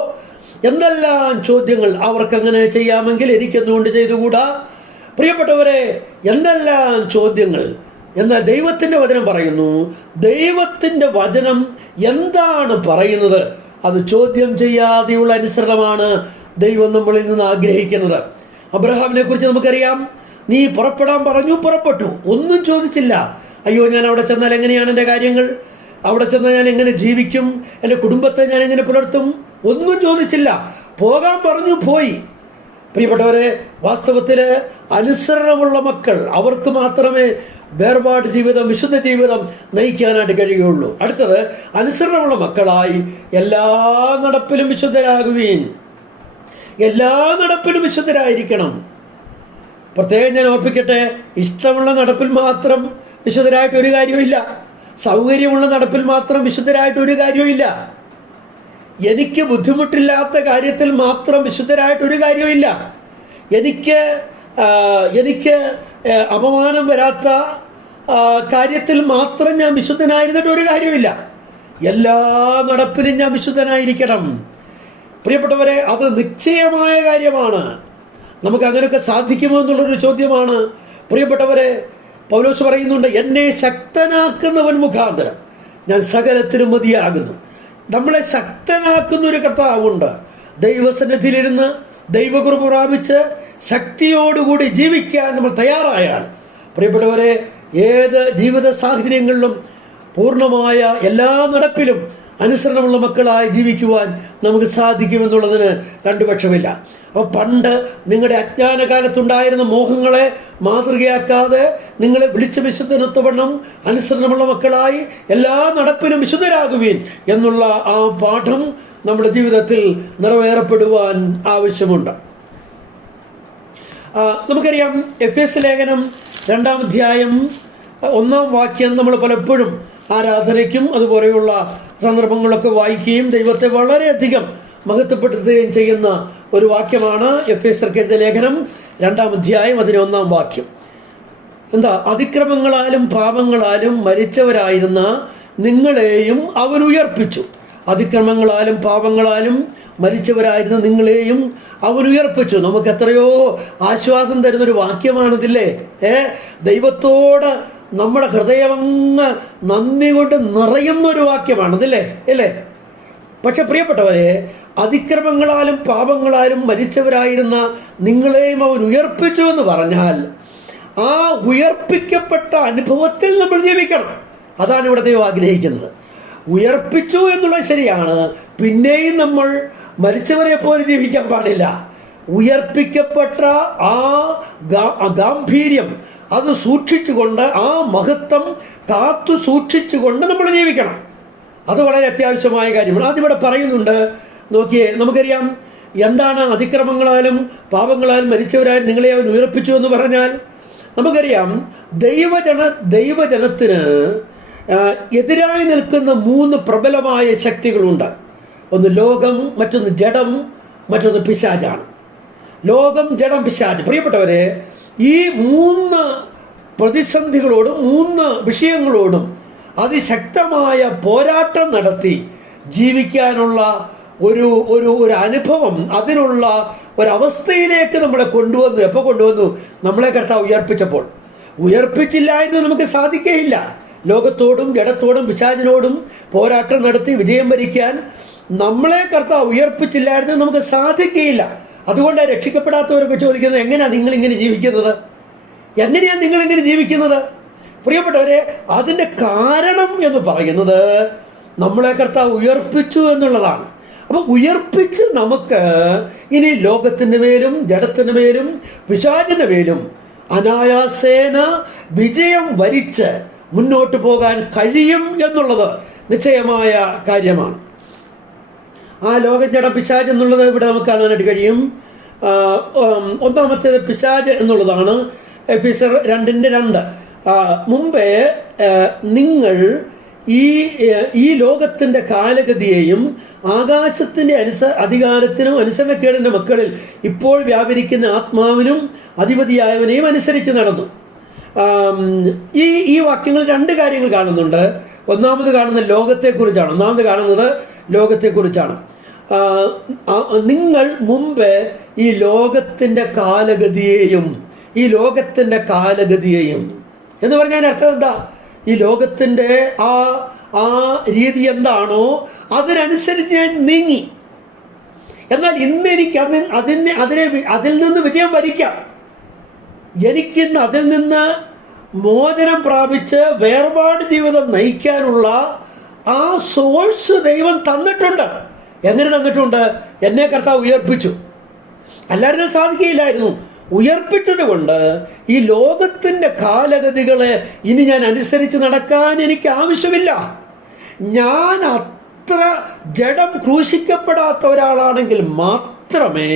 എന്തെല്ലാം ചോദ്യങ്ങൾ. അവർക്കങ്ങനെ ചെയ്യാമെങ്കിൽ എനിക്കെന്തുകൊണ്ട് ചെയ്തുകൂടാ? പ്രിയപ്പെട്ടവരെ, എന്തെല്ലാം ചോദ്യങ്ങൾ. എന്നാൽ ദൈവത്തിൻ്റെ വചനം പറയുന്നു, ദൈവത്തിൻ്റെ വചനം എന്താണ് പറയുന്നത് അത് ചോദ്യം ചെയ്യാതെയുള്ള അനുസരണമാണ് ദൈവം നമ്മളിൽ നിന്ന് ആഗ്രഹിക്കുന്നത്. അബ്രഹാമിനെ കുറിച്ച് നമുക്കറിയാം. നീ പുറപ്പെടാൻ പറഞ്ഞു, പുറപ്പെട്ടു, ഒന്നും ചോദിച്ചില്ല. അയ്യോ, ഞാൻ അവിടെ ചെന്നാൽ എങ്ങനെയാണ് എൻ്റെ കാര്യങ്ങൾ, അവിടെ ചെന്നാൽ ഞാൻ എങ്ങനെ ജീവിക്കും, എൻ്റെ കുടുംബത്തെ ഞാൻ എങ്ങനെ പുലർത്തും, ഒന്നും ചോദിച്ചില്ല. പോകാൻ പറഞ്ഞു, പോയി. പ്രിയപ്പെട്ടവരെ, വാസ്തവത്തിൽ അനുസരണമുള്ള മക്കൾ, അവർക്ക് മാത്രമേ വേർപാട് ജീവിതം, വിശുദ്ധ ജീവിതം നയിക്കാനായിട്ട് കഴിയുകയുള്ളൂ. അടുത്തത്, അനുസരണമുള്ള മക്കളായി എല്ലാ നടപ്പിലും വിശുദ്ധരാകുവീൻ. എല്ലാ നടപ്പിലും വിശുദ്ധരായിരിക്കണം. പ്രത്യേകം ഞാൻ ഓർപ്പിക്കട്ടെ, ഇഷ്ടമുള്ള നടപ്പിൽ മാത്രം വിശുദ്ധരായിട്ട് ഒരു കാര്യവുമില്ല, സൗകര്യമുള്ള നടപ്പിൽ മാത്രം വിശുദ്ധരായിട്ട് ഒരു കാര്യവുമില്ല, എനിക്ക് ബുദ്ധിമുട്ടില്ലാത്ത കാര്യത്തിൽ മാത്രം വിശുദ്ധരായിട്ടൊരു കാര്യവുമില്ല, എനിക്ക് അപമാനം വരാത്ത കാര്യത്തിൽ മാത്രം ഞാൻ വിശുദ്ധനായിരുന്നിട്ട് ഒരു കാര്യമില്ല. എല്ലാ നടപ്പിലും ഞാൻ വിശുദ്ധനായിരിക്കണം. പ്രിയപ്പെട്ടവരെ, അത് നിശ്ചയമായ കാര്യമാണ്. നമുക്ക് അങ്ങനെയൊക്കെ സാധിക്കുമോ എന്നുള്ളൊരു ചോദ്യമാണ്. പ്രിയപ്പെട്ടവരെ, പൗലോസ് പറയുന്നുണ്ട്, എന്നെ ശക്തനാക്കുന്നവൻ മുഖാന്തരം ഞാൻ സകലത്തിലും മതിയാകുന്നു. നമ്മളെ ശക്തനാക്കുന്ന ഒരു കർത്താവുണ്ട്. ദൈവസന്നിധിയിലിരുന്ന് ദൈവകൃപ പ്രാപിച്ച് ശക്തിയോടുകൂടി ജീവിക്കാൻ നമ്മൾ തയ്യാറായാൽ, പ്രിയപ്പെട്ടവരെ, ഏത് ജീവിത സാഹചര്യങ്ങളിലും പൂർണ്ണമായ എല്ലാ നടപ്പിലും അനുസരണമുള്ള മക്കളായി ജീവിക്കുവാൻ നമുക്ക് സാധിക്കുമെന്നുള്ളതിന് രണ്ടു പക്ഷമില്ല. അപ്പോൾ പണ്ട് നിങ്ങളുടെ അജ്ഞാനകാലത്തുണ്ടായിരുന്ന മോഹങ്ങളെ മാതൃകയാക്കാതെ നിങ്ങളെ വിളിച്ച വിശുദ്ധനൊത്തവണ്ണം അനുസരണമുള്ള മക്കളായി എല്ലാ നടപ്പിലും വിശുദ്ധരാകുവീൻ എന്നുള്ള ആ പാഠം നമ്മുടെ ജീവിതത്തിൽ നിറവേറപ്പെടുവാൻ ആവശ്യമുണ്ട്. നമുക്കറിയാം, എഫേസ്യ ലേഖനം 2-ാം അധ്യായം 1-ാം വാക്യം നമ്മൾ പലപ്പോഴും ആരാധനയ്ക്കും അതുപോലെയുള്ള സന്ദർഭങ്ങളൊക്കെ വായിക്കുകയും ദൈവത്തെ വളരെയധികം മഹത്വപ്പെടുത്തുകയും ചെയ്യുന്ന ഒരു വാക്യമാണ് എഫേസ്യർക്ക് എഴുതിയ ലേഖനം 2-ാം അധ്യായം അതിന് 1-ാം വാക്യം. എന്താ? അതിക്രമങ്ങളാലും പാപങ്ങളാലും മരിച്ചവരായിരുന്ന നിങ്ങളെയും അവൻ ഉയർപ്പിച്ചു. അതിക്രമങ്ങളാലും പാപങ്ങളാലും മരിച്ചവരായിരുന്ന നിങ്ങളെയും അവൻ ഉയർപ്പിച്ചു. നമുക്ക് എത്രയോ ആശ്വാസം തരുന്നൊരു വാക്യമാണിതില്ലേ. ദൈവത്തോട് നമ്മുടെ ഹൃദയമങ്ങ് നന്ദി കൊണ്ട് നിറയുന്നൊരു വാക്യമാണിതല്ലേ, അല്ലേ? പക്ഷെ പ്രിയപ്പെട്ടവരെ, അതിക്രമങ്ങളാലും പാപങ്ങളാലും മരിച്ചവരായിരുന്ന നിങ്ങളെയും അവൻ ഉയർപ്പിച്ചു എന്ന് പറഞ്ഞാൽ ആ ഉയർപ്പിക്കപ്പെട്ട അനുഭവത്തിൽ നമ്മൾ ജീവിക്കണം. അതാണ് ഇവിടെ ദൈവം ആഗ്രഹിക്കുന്നത്. ഉയർപ്പിച്ചു എന്നുള്ളത് ശരിയാണ്, പിന്നെയും നമ്മൾ മരിച്ചവരെ പോലെ ജീവിക്കാൻ പാടില്ല. ഉയർപ്പിക്കപ്പെട്ട ആ ഗാംഭീര്യം അത് സൂക്ഷിച്ചുകൊണ്ട്, ആ മഹത്വം കാത്തു സൂക്ഷിച്ചുകൊണ്ട് നമ്മൾ ജീവിക്കണം. അത് വളരെ അത്യാവശ്യമായ കാര്യമാണ്. അതിവിടെ പറയുന്നുണ്ട്. നോക്കിയേ, നമുക്കറിയാം എന്താണ് അതിക്രമങ്ങളാലും പാപങ്ങളാലും മരിച്ചവരായി നിങ്ങളെ അവൻ ഉയർപ്പിച്ചു എന്ന് പറഞ്ഞാൽ, നമുക്കറിയാം ദൈവജനത്തിന് എതിരായി നിൽക്കുന്ന 3 പ്രബലമായ ശക്തികളുണ്ട്. ഒന്ന് ലോകം, മറ്റൊന്ന് ജഡം, മറ്റൊന്ന് പിശാചാണ്. ലോകം, ജഡം, പിശാച്. പ്രിയപ്പെട്ടവരെ, ഈ 3 പ്രതിസന്ധികളോടും 3 വിഷയങ്ങളോടും അതിശക്തമായ പോരാട്ടം നടത്തി ജീവിക്കാനുള്ള ഒരു അനുഭവം, അതിനുള്ള ഒരവസ്ഥയിലേക്ക് നമ്മളെ കൊണ്ടുവന്നു. എപ്പോൾ കൊണ്ടുവന്നു? നമ്മളെ കർത്താവ് ഉയർപ്പിച്ചപ്പോൾ. ഉയർപ്പിച്ചില്ല എന്ന് നമുക്ക് സാധിക്കുകയില്ല. ലോകത്തോടും ജഡത്തോടും പിശാചിനോടും പോരാട്ടം നടത്തി വിജയം വരിക്കാൻ നമ്മളെ കർത്താവ് ഉയർപ്പിച്ചില്ലായിരുന്നു നമുക്ക് സാധിക്കുകയില്ല. അതുകൊണ്ടാണ് രക്ഷിക്കപ്പെടാത്തവരൊക്കെ ചോദിക്കുന്നത്, എങ്ങനെയാണ് നിങ്ങളിങ്ങനെ ജീവിക്കുന്നത്? എങ്ങനെയാണ് നിങ്ങളിങ്ങനെ ജീവിക്കുന്നത്? പ്രിയപ്പെട്ടവരെ, അതിൻ്റെ കാരണം എന്ന് പറയുന്നത് നമ്മളെ കർത്താവ് ഉയർപ്പിച്ചു എന്നുള്ളതാണ്. അപ്പോൾ ഉയർപ്പിച്ച് നമുക്ക് ഇനി ലോകത്തിൻ്റെ മേലും ജഡത്തിൻ്റെ മേലും പിശാചിൻ്റെ മേലും അനായാസേന വിജയം വരിച്ച് മുന്നോട്ട് പോകാൻ കഴിയും എന്നുള്ളത് നിശ്ചയമായ കാര്യമാണ്. ആ ലോകം, ജഡം, പിശാച് എന്നുള്ളത് ഇവിടെ നമുക്ക് കാണാനായിട്ട് കഴിയും. ഒന്നാമത്തേത് പിശാച് എന്നുള്ളതാണ്. എഫേസ്യർ 2:2. മുമ്പേ നിങ്ങൾ ഈ ലോകത്തിൻ്റെ കാലഗതിയെയും ആകാശത്തിൻ്റെ അധികാരത്തിനും അനുസരണക്കേടിൻ്റെ മക്കളിൽ ഇപ്പോൾ വ്യാപരിക്കുന്ന ആത്മാവിനും അധിപതിയായവനെയും അനുസരിച്ച് നടന്നു. ഈ വാക്യങ്ങൾ 2 കാര്യങ്ങൾ കാണുന്നുണ്ട്. ഒന്നാമത് കാണുന്നത് ലോകത്തെക്കുറിച്ചാണ്. നിങ്ങൾ മുമ്പ് ഈ ലോകത്തിൻ്റെ കാലഗതിയെയും എന്ന് പറഞ്ഞാൽ അർത്ഥം എന്താ? ഈ ലോകത്തിൻ്റെ ആ രീതി എന്താണോ അതിനനുസരിച്ച് ഞാൻ നീങ്ങി. എന്നാൽ ഇന്ന് എനിക്ക് അതിൽ നിന്ന് വിജയം വരിക്കാം. എനിക്കിന്ന് അതിൽ നിന്ന് മോചനം പ്രാപിച്ച് വേർപാട് ജീവിതം നയിക്കാനുള്ള ആ സോഴ്സ് ദൈവം തന്നിട്ടുണ്ട്. എങ്ങനെ തന്നിട്ടുണ്ട്? എന്നെ കർത്താവ് ഉയർപ്പിച്ചു. അല്ലാതെ സാധിക്കുകയില്ലായിരുന്നു. ഉയർപ്പിച്ചത് കൊണ്ട് ഈ ലോകത്തിൻ്റെ കാലഗതികളെ ഇനി ഞാൻ അനുസരിച്ച് നടക്കാൻ എനിക്ക് ആവശ്യമില്ല. ഞാൻ അത്ര ജഡം ക്രൂശിക്കപ്പെടാത്ത ഒരാളാണെങ്കിൽ മാത്രമേ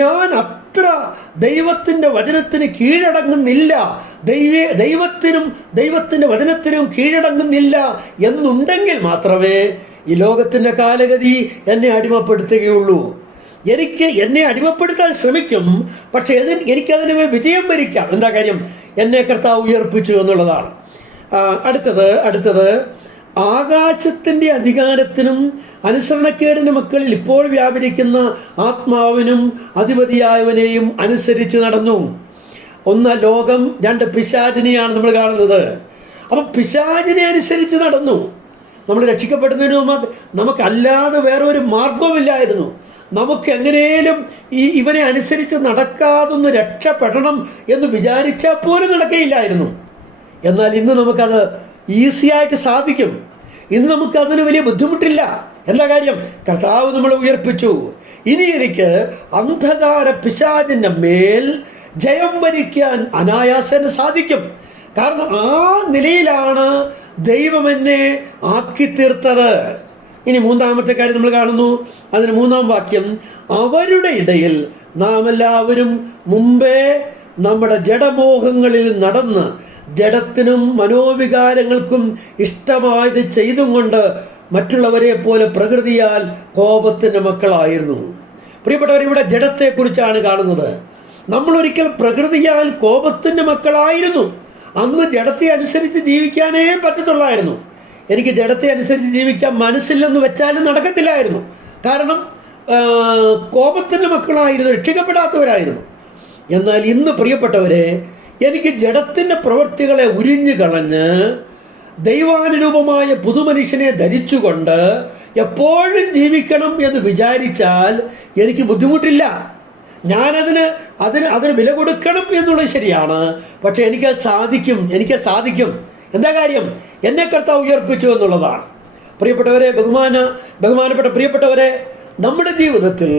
ഞാൻ അത്ര ദൈവത്തിൻ്റെ വചനത്തിന് കീഴടങ്ങുന്നില്ല, ദൈവത്തിൻ്റെ വചനത്തിനും കീഴടങ്ങുന്നില്ല എന്നുണ്ടെങ്കിൽ മാത്രമേ ഈ ലോകത്തിൻ്റെ കാലഗതി എന്നെ അടിമപ്പെടുത്തുകയുള്ളൂ. എന്നെ അടിമപ്പെടുത്താൻ ശ്രമിക്കും, പക്ഷേ എനിക്കതിന് വിജയം വരിക്കാം. എന്താ കാര്യം? എന്നെ കർത്താവ് ഉയർപ്പിച്ചു എന്നുള്ളതാണ്. അടുത്തത് ആകാശത്തിൻ്റെ അധികാരത്തിനും അനുസരണക്കേടിൻ്റെ മക്കളിൽ ഇപ്പോൾ വ്യാപരിക്കുന്ന ആത്മാവിനും അധിപതിയായവനെയും അനുസരിച്ച് നടന്നു. ഒന്ന് ലോകം, രണ്ട് പിശാചിനെയാണ് നമ്മൾ കാണുന്നത്. അപ്പം പിശാചിനെ അനുസരിച്ച് നടന്നു. നമ്മൾ രക്ഷിക്കപ്പെടുന്നതിന് മുമ്പ് നമുക്കല്ലാതെ വേറെ ഒരു മാർഗവുമില്ലായിരുന്നു. നമുക്ക് എങ്ങനെയും ഇവനെ അനുസരിച്ച് നടക്കാതൊന്ന് രക്ഷപ്പെടണം എന്ന് വിചാരിച്ചാൽ പോലും നടക്കുകയില്ലായിരുന്നു. എന്നാൽ ഇന്ന് നമുക്കത് ഈസിയായിട്ട് സാധിക്കും. ഇന്ന് നമുക്കതിന് വലിയ ബുദ്ധിമുട്ടില്ല. എന്താ കാര്യം? കർത്താവ് നമ്മളെ ഉയർപ്പിച്ചു. ഇനി എനിക്ക് അന്ധകാര പിശാചിൻ്റെ മേൽ ജയം വരിക്കാൻ അനായാസന് സാധിക്കും. കാരണം ആ നിലയിലാണ് ദൈവം എന്നെ ആക്കി തീർത്തത്. ഇനി മൂന്നാമത്തെ കാര്യം നമ്മൾ കാണുന്നു. അതിന് 3-ാം വാക്യം, അവരുടെ ഇടയിൽ നാം എല്ലാവരും മുമ്പേ നമ്മുടെ ജഡമോഹങ്ങളിൽ നടന്ന് ജഡത്തിനും മനോവികാരങ്ങൾക്കും ഇഷ്ടമായത് ചെയ്തും കൊണ്ട് മറ്റുള്ളവരെ പോലെ പ്രകൃതിയാൽ കോപത്തിൻ്റെ മക്കളായിരുന്നു. പ്രിയപ്പെട്ടവർ, ഇവിടെ ജഡത്തെക്കുറിച്ചാണ് കാണുന്നത്. നമ്മളൊരിക്കൽ പ്രകൃതിയാൽ കോപത്തിൻ്റെ മക്കളായിരുന്നു. അന്ന് ജഡത്തെ അനുസരിച്ച് ജീവിക്കാനേ പറ്റത്തുള്ളായിരുന്നു. എനിക്ക് ജഡത്തെ അനുസരിച്ച് ജീവിക്കാൻ മനസ്സില്ലെന്ന് വെച്ചാലും നടക്കത്തില്ലായിരുന്നു. കാരണം കോപത്തിൻ്റെ മക്കളായിരുന്നു, രക്ഷിക്കപ്പെടാത്തവരായിരുന്നു. എന്നാൽ ഇന്ന് പ്രിയപ്പെട്ടവരെ, എനിക്ക് ജഡത്തിൻ്റെ പ്രവൃത്തികളെ ഉരിഞ്ഞു കളഞ്ഞ് ദൈവാനുരൂപമായ പുതുമനുഷ്യനെ ധരിച്ചുകൊണ്ട് എപ്പോഴും ജീവിക്കണം എന്ന് വിചാരിച്ചാൽ എനിക്ക് ബുദ്ധിമുട്ടില്ല. അതിന് വില കൊടുക്കണം എന്നുള്ളത് ശരിയാണ്. പക്ഷെ എനിക്കത് സാധിക്കും. എന്താ കാര്യം? എന്നെ കർത്താവ് ഉയർപ്പിച്ചു എന്നുള്ളതാണ്. പ്രിയപ്പെട്ടവരെ, ബഹുമാനപ്പെട്ട പ്രിയപ്പെട്ടവരെ, നമ്മുടെ ജീവിതത്തിൽ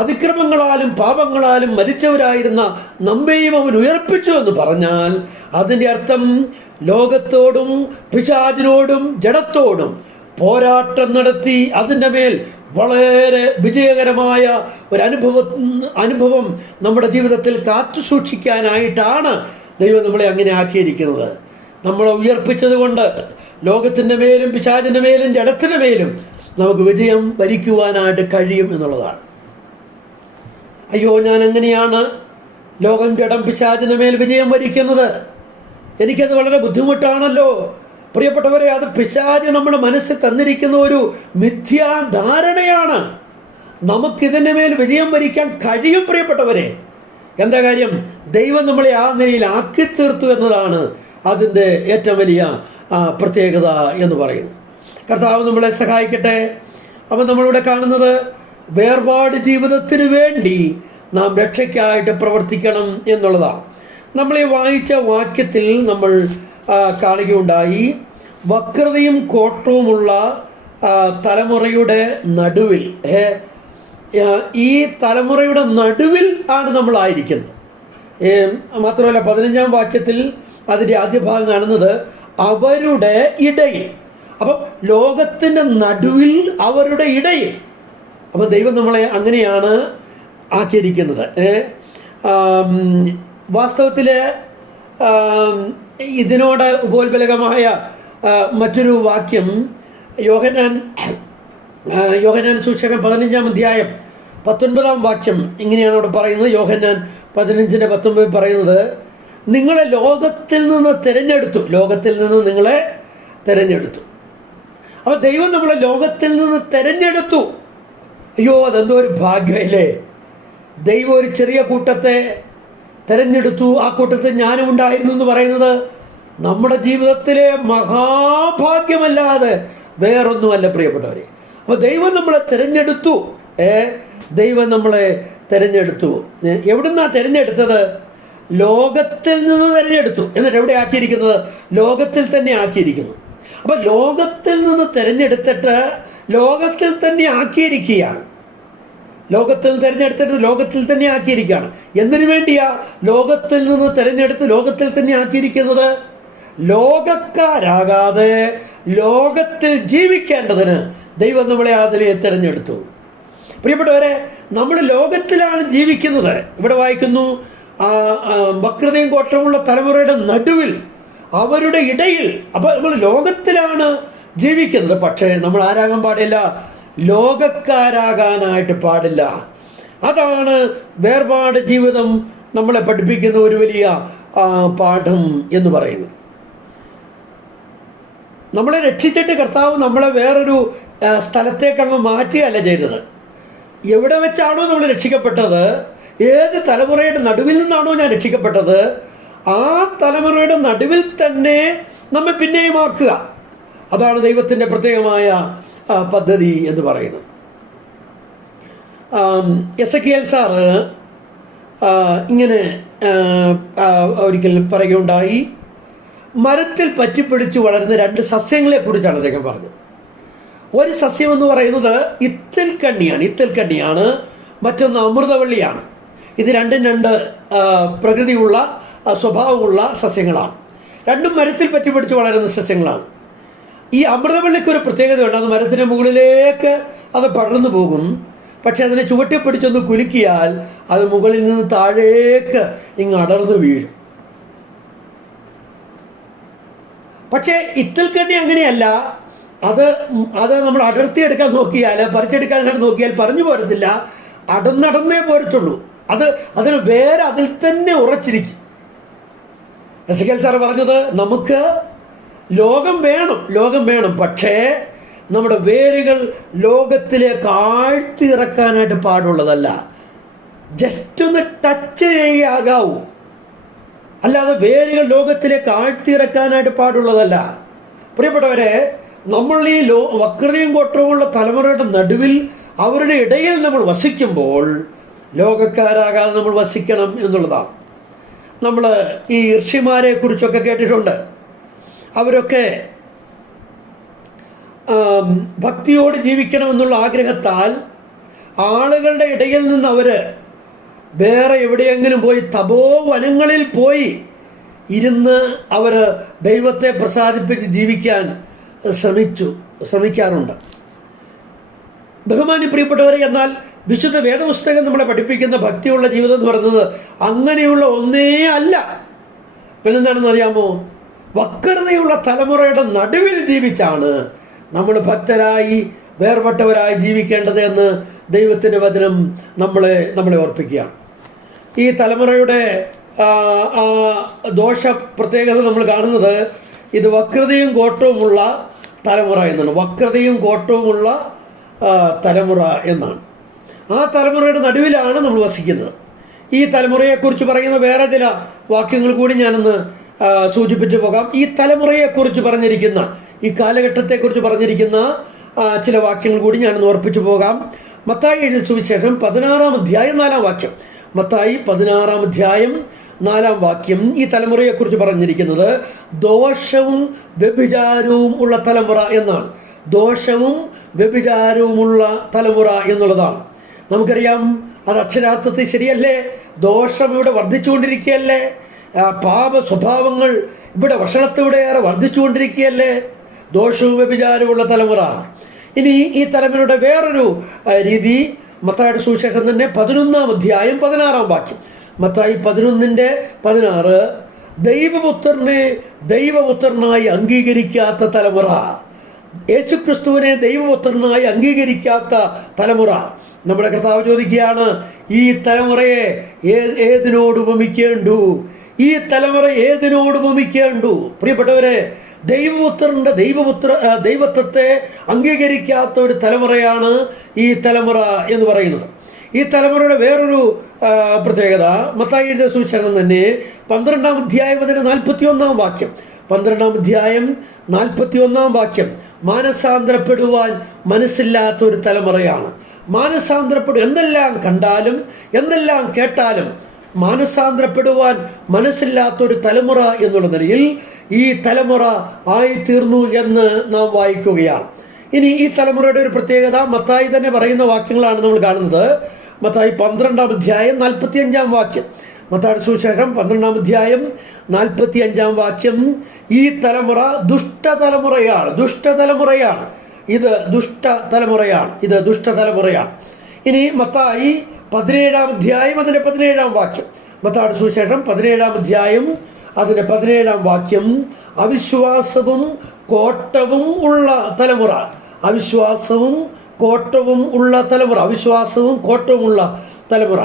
അതിക്രമങ്ങളാലും പാപങ്ങളാലും മരിച്ചവരായിരുന്ന നമ്മെയും അവൻ ഉയർപ്പിച്ചു എന്ന് പറഞ്ഞാൽ അതിൻ്റെ അർത്ഥം ലോകത്തോടും പിശാചിനോടും ജഡത്തോടും പോരാട്ടം നടത്തി അതിൻ്റെ മേൽ വളരെ വിജയകരമായ ഒരു അനുഭവം നമ്മുടെ ജീവിതത്തിൽ കാത്തു സൂക്ഷിക്കാനായിട്ടാണ് ദൈവം നമ്മളെ അങ്ങനെ ആക്കിയിരിക്കുന്നത്. നമ്മളെ ഉയർപ്പിച്ചത് കൊണ്ട് ലോകത്തിൻ്റെ മേലും പിശാചിൻ്റെ മേലും ജഡത്തിൻ്റെ മേലും നമുക്ക് വിജയം വരിക്കുവാനായിട്ട് കഴിയും എന്നുള്ളതാണ്. അയ്യോ, ഞാൻ എങ്ങനെയാണ് ലോകം, ജഡം, പിശാചിൻ്റെ മേൽ വിജയം വരിക്കുന്നത്? എനിക്കത് വളരെ ബുദ്ധിമുട്ടാണല്ലോ. പ്രിയപ്പെട്ടവരെ, അത് പിശാച് നമ്മുടെ മനസ്സിൽ തന്നിരിക്കുന്ന ഒരു മിഥ്യാധാരണയാണ്. നമുക്കിതിൻ്റെ മേൽ വിജയം വരിക്കാൻ കഴിയും പ്രിയപ്പെട്ടവരെ. എന്താ കാര്യം? ദൈവം നമ്മളെ ആ നിലയിൽ ആക്കി തീർത്തു എന്നതാണ് അതിൻ്റെ ഏറ്റവും വലിയ പ്രത്യേകത എന്ന് പറയുന്നത്. കർത്താവ് നമ്മളെ സഹായിക്കട്ടെ. അപ്പം നമ്മളിവിടെ കാണുന്നത് വേർപാട് ജീവിതത്തിന് വേണ്ടി നാം രക്ഷയ്ക്കായിട്ട് പ്രവർത്തിക്കണം എന്നുള്ളതാണ്. നമ്മൾ ഈ വായിച്ച വാക്യത്തിൽ നമ്മൾ കാണുകയുണ്ടായി, വക്രതയും കോട്ടവുമുള്ള തലമുറയുടെ നടുവിൽ, ഈ തലമുറയുടെ നടുവിൽ ആണ് നമ്മളായിരിക്കുന്നത്. മാത്രമല്ല 15-ാം വാക്യത്തിൽ അതിൻ്റെ ആദ്യ ഭാഗം കാണുന്നത് അവരുടെ ഇടയിൽ. അപ്പം ലോകത്തിൻ്റെ നടുവിൽ, അവരുടെ ഇടയിൽ. അപ്പം ദൈവം നമ്മളെ അങ്ങനെയാണ് ആക്കിയിരിക്കുന്നത്. വാസ്തവത്തിൽ ഇതിനോട് ഉപോത്ബലകമായ മറ്റൊരു വാക്യം യോഹന്നാൻ സുവിശേഷം 15-ാം അധ്യായം 19-ാം വാക്യം ഇങ്ങനെയാണ് അവിടെ പറയുന്നത്. യോഹന്നാൻ 15:19 പറയുന്നത്, നിങ്ങളെ ലോകത്തിൽ നിന്ന് തിരഞ്ഞെടുത്തു. നിങ്ങളെ തിരഞ്ഞെടുത്തു. അപ്പോൾ ദൈവം നമ്മളെ ലോകത്തിൽ നിന്ന് തിരഞ്ഞെടുത്തു. അയ്യോ, അതെന്തോ ഒരു ഭാഗ്യമല്ലേ! ദൈവം ഒരു ചെറിയ കൂട്ടത്തെ തിരഞ്ഞെടുത്തു. ആ കൂട്ടത്തിൽ ഞാനും ഉണ്ടായിരുന്നു എന്ന് പറയുന്നത് നമ്മുടെ ജീവിതത്തിലെ മഹാഭാഗ്യമല്ലാതെ വേറൊന്നുമല്ല പ്രിയപ്പെട്ടവരെ. അപ്പോൾ ദൈവം നമ്മളെ തിരഞ്ഞെടുത്തു. ദൈവം നമ്മളെ തിരഞ്ഞെടുത്തു. എവിടുന്നാ തിരഞ്ഞെടുത്തത്? ലോകത്തിൽ നിന്ന് തിരഞ്ഞെടുത്തു. എന്നിട്ട് എവിടെ ആക്കിയിരിക്കുന്നത്? ലോകത്തിൽ തന്നെ ആക്കിയിരിക്കുന്നു. അപ്പം ലോകത്തിൽ നിന്ന് തിരഞ്ഞെടുത്തിട്ട് ലോകത്തിൽ തന്നെ ആക്കിയിരിക്കുകയാണ്. ലോകത്തിൽ നിന്ന് തിരഞ്ഞെടുത്തിട്ട് ലോകത്തിൽ തന്നെ ആക്കിയിരിക്കുകയാണ്. എന്തിനു വേണ്ടിയാ ലോകത്തിൽ നിന്ന് തിരഞ്ഞെടുത്ത് ലോകത്തിൽ തന്നെ ആക്കിയിരിക്കുന്നത്? ലോകക്കാരാകാതെ ലോകത്തിൽ ജീവിക്കേണ്ടതിന് ദൈവം നമ്മളെ അതിലെ തിരഞ്ഞെടുത്തു. പ്രിയപ്പെട്ടവരെ, നമ്മൾ ലോകത്തിലാണ് ജീവിക്കുന്നത്. ഇവിടെ വായിക്കുന്നു, വക്രതയും കോട്ടമുള്ള തലമുറയുടെ നടുവിൽ, അവരുടെ ഇടയിൽ. അപ്പോൾ നമ്മൾ ലോകത്തിലാണ് ജീവിക്കുന്നത്. പക്ഷേ നമ്മൾ ആരാകാൻ പാടില്ല? ലോകക്കാരാകാനായിട്ട് പാടില്ല. അതാണ് വേർപാട് ജീവിതം നമ്മളെ പഠിപ്പിക്കുന്ന ഒരു വലിയ പാഠം എന്ന് പറയുന്നത്. നമ്മളെ രക്ഷിച്ചിട്ട് കർത്താവ് നമ്മളെ വേറൊരു സ്ഥലത്തേക്ക് അങ്ങ് മാറ്റുകയല്ല ചെയ്തത്. എവിടെ വെച്ചാണോ നമ്മൾ രക്ഷിക്കപ്പെട്ടത്, ഏത് തലമുറയുടെ നടുവിൽ നിന്നാണോ ഞാൻ രക്ഷിക്കപ്പെട്ടത്, ആ തലമുറയുടെ നടുവിൽ തന്നെ നമ്മെ പിന്നെയും ആക്കുക. അതാണ് ദൈവത്തിൻ്റെ പ്രത്യേകമായ പദ്ധതി എന്ന് പറയുന്നത്. എസെക്കിയേൽ സാറ് ഇങ്ങനെ ഒരിക്കൽ പറയുകയുണ്ടായി, മരത്തിൽ പറ്റിപ്പിടിച്ച് വളരുന്ന 2 സസ്യങ്ങളെക്കുറിച്ചാണ് അദ്ദേഹം പറഞ്ഞത്. ഒരു സസ്യം എന്ന് പറയുന്നത് ഇത്തിൽക്കണ്ണിയാണ്, മറ്റൊന്ന് അമൃതവള്ളിയാണ്. ഇത് രണ്ടും 2 പ്രകൃതിയുള്ള സ്വഭാവമുള്ള സസ്യങ്ങളാണ്. രണ്ടും മരത്തിൽ പറ്റിപ്പിടിച്ച് വളരുന്ന സസ്യങ്ങളാണ്. ഈ അമൃതവള്ളിക്കൊരു പ്രത്യേകതയുണ്ട്, അത് മരത്തിൻ്റെ മുകളിലേക്ക് അത് പടർന്നു പോകും. പക്ഷെ അതിനെ ചുവട്ടി പിടിച്ചൊന്ന് കുലുക്കിയാൽ അത് മുകളിൽ നിന്ന് താഴേക്ക് ഇങ്ങ് അടർന്നു വീഴും. പക്ഷേ ഇത്തിൽക്കണ്ണി അങ്ങനെയല്ല. അത് നമ്മൾ അടർത്തിയെടുക്കാൻ നോക്കിയാൽ, പറിച്ചെടുക്കാനായിട്ട് നോക്കിയാൽ പറഞ്ഞു പോരത്തില്ല, അടർന്നടർന്നേ പോരത്തുള്ളൂ. അതിന് വേറെ അതിൽ തന്നെ ഉറച്ചിരിക്കും. എസെക്കിയേൽ സാർ പറഞ്ഞത്, നമുക്ക് ലോകം വേണം, പക്ഷേ നമ്മുടെ വേരുകൾ ലോകത്തിലേക്ക് ആഴ്ത്തിയിറക്കാനായിട്ട് പാടുള്ളതല്ല, ജസ്റ്റ് ഒന്ന് ടച്ച് ചെയ്യാകാവൂ, അല്ലാതെ വേരുകൾ ലോകത്തിലേക്ക് ആഴ്ത്തിയിറക്കാനായിട്ട് പാടുള്ളതല്ല. പ്രിയപ്പെട്ടവരെ, നമ്മൾ ഈ വക്രതയും കോട്ടവുമുള്ള തലമുറയുടെ നടുവിൽ, അവരുടെ ഇടയിൽ നമ്മൾ വസിക്കുമ്പോൾ ലോകക്കാരാകാതെ നമ്മൾ വസിക്കണം എന്നുള്ളതാണ്. നമ്മൾ ഈ ഋഷിമാരെ കുറിച്ചൊക്കെ കേട്ടിട്ടുണ്ട്. അവരൊക്കെ ഭക്തിയോട് ജീവിക്കണമെന്നുള്ള ആഗ്രഹത്താൽ ആളുകളുടെ ഇടയിൽ നിന്ന് അവർ വേറെ എവിടെയെങ്കിലും പോയി തപോവനങ്ങളിൽ പോയി ഇരുന്ന് അവർ ദൈവത്തെ പ്രസാദിപ്പിച്ച് ജീവിക്കാൻ ശ്രമിക്കാറുണ്ട്. ബഹുമാന്യ പ്രിയപ്പെട്ടവരെ, എന്നാൽ വിശുദ്ധ വേദപുസ്തകം നമ്മളെ പഠിപ്പിക്കുന്ന ഭക്തിയുള്ള ജീവിതം എന്ന് പറയുന്നത് അങ്ങനെയുള്ള ഒന്നേ അല്ല. പിന്നെന്താണെന്ന് അറിയാമോ? വക്രതയുള്ള തലമുറയുടെ നടുവിൽ ജീവിച്ചാണ് നമ്മൾ ഭക്തരായി വേർപെട്ടവരായി ജീവിക്കേണ്ടത് എന്ന് ദൈവത്തിൻ്റെ വചനം നമ്മളെ ഓർപ്പിക്കുകയാണ്. ഈ തലമുറയുടെ ദോഷ പ്രത്യേകത നമ്മൾ കാണുന്നത് ഇത് വക്രതയും കോട്ടവുമുള്ള തലമുറ എന്നാണ്. വക്രതയും കോട്ടവുമുള്ള തലമുറ എന്നാണ്. ആ തലമുറയുടെ നടുവിലാണ് നമ്മൾ വസിക്കുന്നത്. ഈ തലമുറയെക്കുറിച്ച് പറയുന്ന വേറെ ചില വാക്യങ്ങൾ കൂടി ഞാനൊന്ന് സൂചിപ്പിച്ചു പോകാം. ഈ തലമുറയെക്കുറിച്ച് പറഞ്ഞിരിക്കുന്ന, ഈ കാലഘട്ടത്തെക്കുറിച്ച് പറഞ്ഞിരിക്കുന്ന ചില വാക്യങ്ങൾ കൂടി ഞാനൊന്ന് ഓർപ്പിച്ചു പോകാം. മത്തായി എഴുതിയ സുവിശേഷം 16-ാം അധ്യായം 4-ാം വാക്യം. മത്തായി 16-ാം അധ്യായം 4-ാം വാക്യം ഈ തലമുറയെക്കുറിച്ച് പറഞ്ഞിരിക്കുന്നത് ദോഷവും വ്യഭിചാരവും ഉള്ള തലമുറ എന്നാണ്. ദോഷവും വ്യഭിചാരവുമുള്ള തലമുറ എന്നുള്ളതാണ്. നമുക്കറിയാം, അത് അക്ഷരാർത്ഥത്തിൽ ശരിയല്ലേ? ദോഷം ഇവിടെ വർദ്ധിച്ചുകൊണ്ടിരിക്കുകയല്ലേ? പാപ സ്വഭാവങ്ങൾ ഇവിടെ വർഷണത്തിലൂടെയേറെ വർദ്ധിച്ചുകൊണ്ടിരിക്കുകയല്ലേ? ദോഷവും വ്യഭിചാരവുമുള്ള തലമുറ. ഇനി ഈ തലമുറയുടെ വേറൊരു രീതി മത്തായിയുടെ സുവിശേഷം തന്നെ 11-ാം അധ്യായം 16-ാം വാക്യം. മത്തായി 11:16 ദൈവപുത്രനെ ദൈവപുത്രനായി അംഗീകരിക്കാത്ത തലമുറ. യേശുക്രിസ്തുവിനെ ദൈവപുത്രനായി അംഗീകരിക്കാത്ത തലമുറ. നമ്മുടെ കർത്താവ് ചോദിക്കുകയാണ്, ഈ തലമുറയെ ഏതിനോട് ഉപമിക്കേണ്ടു? ഈ തലമുറ ഏതിനോട് ഉപമിക്കേണ്ടു? പ്രിയപ്പെട്ടവരെ, ദൈവത്വത്തെ അംഗീകരിക്കാത്ത ഒരു തലമുറയാണ് ഈ തലമുറ എന്ന് പറയുന്നത്. ഈ തലമുറയുടെ വേറൊരു പ്രത്യേകത മത്തായി എഴുതിയ സുവിശേഷം തന്നെ 12-ാം അധ്യായം 41-ാം വാക്യം. 12-ാം അധ്യായം 41-ാം വാക്യം. മാനസാന്തരപ്പെടുവാൻ മനസ്സില്ലാത്ത ഒരു തലമുറയാണ്. എന്തെല്ലാം കണ്ടാലും എന്തെല്ലാം കേട്ടാലും മാനസാന്തരപ്പെടുവാൻ മനസ്സില്ലാത്തൊരു തലമുറ എന്നുള്ള നിലയിൽ ഈ തലമുറ ആയിത്തീർന്നു എന്ന് നാം വായിക്കുകയാണ്. ഇനി ഈ തലമുറയുടെ ഒരു പ്രത്യേകത മത്തായി തന്നെ പറയുന്ന വാക്യങ്ങളാണ് നമ്മൾ കാണുന്നത്. മത്തായി 12-ാം അധ്യായം 45-ാം വാക്യം. മത്തായിയുടെ സുവിശേഷം 12-ാം അധ്യായം 45-ാം വാക്യം. ഈ തലമുറ ദുഷ്ടതലമുറയാണ്. ഇത് ദുഷ്ടതലമുറയാണ്. ഇനി മത്തായി 17-ാം അധ്യായം 17-ാം വാക്യം. മത്തായിയുടെ സുവിശേഷം 17-ാം അധ്യായം 17-ാം വാക്യം. അവിശ്വാസവും കോട്ടവും ഉള്ള തലമുറ. അവിശ്വാസവും കോട്ടവും ഉള്ള തലമുറ.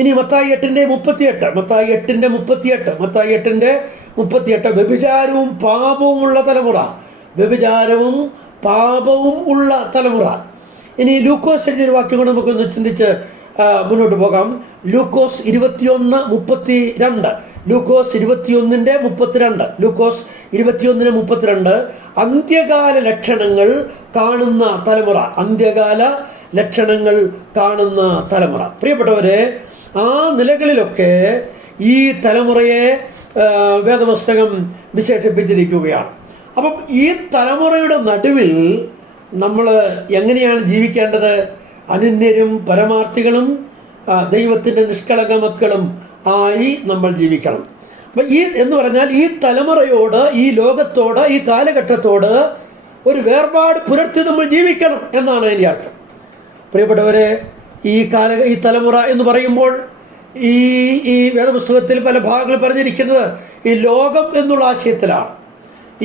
ഇനി മത്തായി 8:38. വ്യഭിചാരവും പാപവും ഉള്ള തലമുറ. വ്യഭിചാരവും പാപവും ഉള്ള തലമുറ. ഇനി ലൂക്കോസ് എഴുതിയൊരു വാക്യം കൊണ്ട് നമുക്കൊന്ന് ചിന്തിച്ച് മുന്നോട്ട് പോകാം. ലൂക്കോസ് 21:32. ലൂക്കോസ് 21:32. ലൂക്കോസ് 21:32. അന്ത്യകാല ലക്ഷണങ്ങൾ കാണുന്ന തലമുറ. അന്ത്യകാല ലക്ഷണങ്ങൾ കാണുന്ന തലമുറ. പ്രിയപ്പെട്ടവരെ, ആ നിലകളിലൊക്കെ ഈ തലമുറയെ വേദപുസ്തകം വിശേഷിപ്പിച്ചിരിക്കുകയാണ്. അപ്പം ഈ തലമുറയുടെ നടുവിൽ നമ്മൾ എങ്ങനെയാണ് ജീവിക്കേണ്ടത്? അനന്യരും പരമാർത്ഥികളും ദൈവത്തിൻ്റെ നിഷ്കളങ്ക മക്കളും ആയി നമ്മൾ ജീവിക്കണം. അപ്പം എന്ന് പറഞ്ഞാൽ ഈ തലമുറയോട്, ഈ ലോകത്തോട്, ഈ കാലഘട്ടത്തോട് ഒരു വേർപാട് പുലർത്തി നമ്മൾ ജീവിക്കണം എന്നാണ് അതിൻ്റെ അർത്ഥം. പ്രിയപ്പെട്ടവരെ, ഈ തലമുറ എന്ന് പറയുമ്പോൾ ഈ വേദപുസ്തകത്തിൽ പല ഭാഗങ്ങൾ പറഞ്ഞിരിക്കുന്നത് ഈ ലോകം എന്നുള്ള ആശയത്തിലാണ്.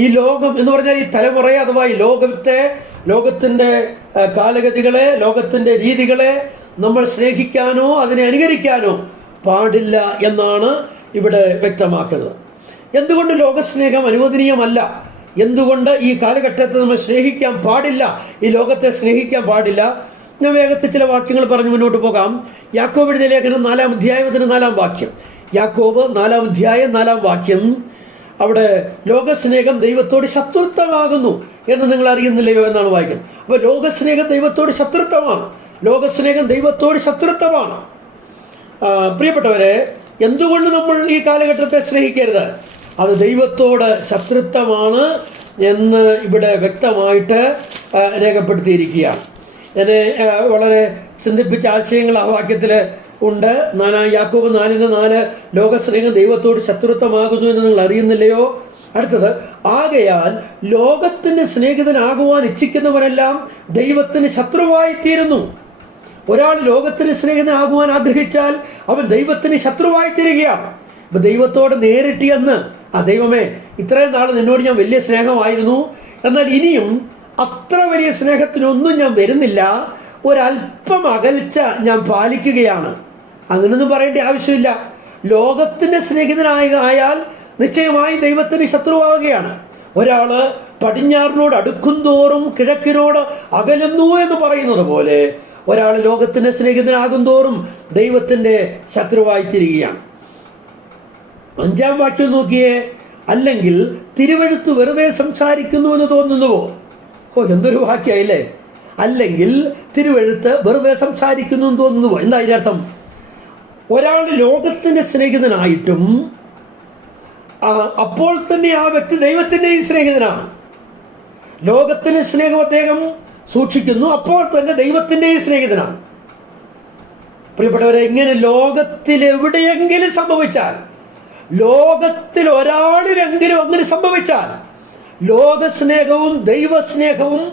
ഈ ലോകം എന്ന് പറഞ്ഞാൽ ഈ തലമുറയെ, അഥവാ ഈ ലോകത്തിൻ്റെ കാലഗതികളെ, ലോകത്തിൻ്റെ രീതികളെ നമ്മൾ സ്നേഹിക്കാനോ അതിനെ അനുകരിക്കാനോ പാടില്ല എന്നാണ് ഇവിടെ വ്യക്തമാക്കുന്നത്. എന്തുകൊണ്ട് ലോകസ്നേഹം അനുവദനീയമല്ല? എന്തുകൊണ്ട് ഈ കാലഘട്ടത്തെ നമ്മൾ സ്നേഹിക്കാൻ പാടില്ല, ഈ ലോകത്തെ സ്നേഹിക്കാൻ പാടില്ല? ഞാൻ വേഗത്തിൽ ചില വാക്യങ്ങൾ പറഞ്ഞ് മുന്നോട്ട് പോകാം. യാക്കോബ് എഴുതിയ ലേഖനം 4-ാം അധ്യായത്തിന് 4-ാം വാക്യം. യാക്കോബ് 4-ാം അധ്യായം 4-ാം വാക്യം. അവിടെ ലോകസ്നേഹം ദൈവത്തോട് ശത്രുത്വമാകുന്നു എന്ന് നിങ്ങൾ അറിയുന്നില്ലയോ എന്നാണ് വായിക്കുന്നത്. അപ്പോൾ ലോകസ്നേഹം ദൈവത്തോട് ശത്രുത്വമാണ്. ലോകസ്നേഹം ദൈവത്തോട് ശത്രുത്വമാണ്. പ്രിയപ്പെട്ടവരെ, എന്തുകൊണ്ട് നമ്മൾ ഈ കാലഘട്ടത്തെ സ്നേഹിക്കരുത്? അത് ദൈവത്തോട് ശത്രുത്വമാണ് എന്ന് ഇവിടെ വ്യക്തമായിട്ട് രേഖപ്പെടുത്തിയിരിക്കുകയാണ്. എന്നെ വളരെ ചിന്തിപ്പിച്ച ആശയങ്ങൾ ആ വാക്യത്തിൽ ഉണ്ട്. യാക്കോബ് 4:4 ലോകസ്നേഹം ദൈവത്തോട് ശത്രുത്വമാകുന്നു എന്ന് നിങ്ങൾ അറിയുന്നില്ലയോ? അടുത്തത്, ആകയാൽ ലോകത്തിന് സ്നേഹിതനാകുവാൻ ഇച്ഛിക്കുന്നവരെല്ലാം ദൈവത്തിന് ശത്രുവായി തീരുന്നു. ഒരാൾ ലോകത്തിന് സ്നേഹിതനാകുവാൻ ആഗ്രഹിച്ചാൽ അവൻ ദൈവത്തിന് ശത്രുവായി തീരുകയാണ്. ഇപ്പം ദൈവത്തോട് നേരിട്ട് എന്ന്, ദൈവമേ, ഇത്രയും നാൾ നിന്നോട് ഞാൻ വലിയ സ്നേഹമായിരുന്നു, എന്നാൽ ഇനിയും അത്ര വലിയ സ്നേഹത്തിനൊന്നും ഞാൻ വരുന്നില്ല, ഒരല്പം അകൽച്ച ഞാൻ പാലിക്കുകയാണ്. അങ്ങനൊന്നും പറയേണ്ട ആവശ്യമില്ല. ലോകത്തിൻ്റെ സ്നേഹിതനായാൽ നിശ്ചയമായി ദൈവത്തിന് ശത്രുവാകുകയാണ്. ഒരാൾ പടിഞ്ഞാറിനോട് അടുക്കും തോറും കിഴക്കിനോട് അകലുന്നു എന്ന് പറയുന്നത് പോലെ ഒരാൾ ലോകത്തിൻ്റെ സ്നേഹിതനാകും തോറും ദൈവത്തിൻ്റെ ശത്രുവായി തീരുകയാണ്. 5-ാം വാക്യം നോക്കിയേ. അല്ലെങ്കിൽ തിരുവെഴുത്ത് വെറുതെ സംസാരിക്കുന്നു എന്ന് തോന്നുന്നുവോ? എന്തൊരു വാക്യല്ലേ! അല്ലെങ്കിൽ തിരുവെഴുത്ത് വെറുതെ സംസാരിക്കുന്നു എന്ന് തോന്നുന്നുവോ? എന്താ അതിൻ്റെ അർത്ഥം? ഒരാൾ ലോകത്തിൻ്റെ സ്നേഹിതനായിട്ടും അപ്പോൾ തന്നെ ആ വ്യക്തി ദൈവത്തിൻ്റെയും സ്നേഹിതനാണ്. ലോകത്തിന് സ്നേഹം അദ്ദേഹം സൂക്ഷിക്കുന്നു, അപ്പോൾ തന്നെ ദൈവത്തിൻ്റെയും സ്നേഹിതനാണ്. പ്രിയപ്പെട്ടവരെ, ഇങ്ങനെ ലോകത്തിൽ എവിടെയെങ്കിലും സംഭവിച്ചാൽ, ലോകത്തിൽ ഒരാളിലെങ്കിലും അങ്ങനെ സംഭവിച്ചാൽ, ലോകസ്നേഹവും ദൈവസ്നേഹവും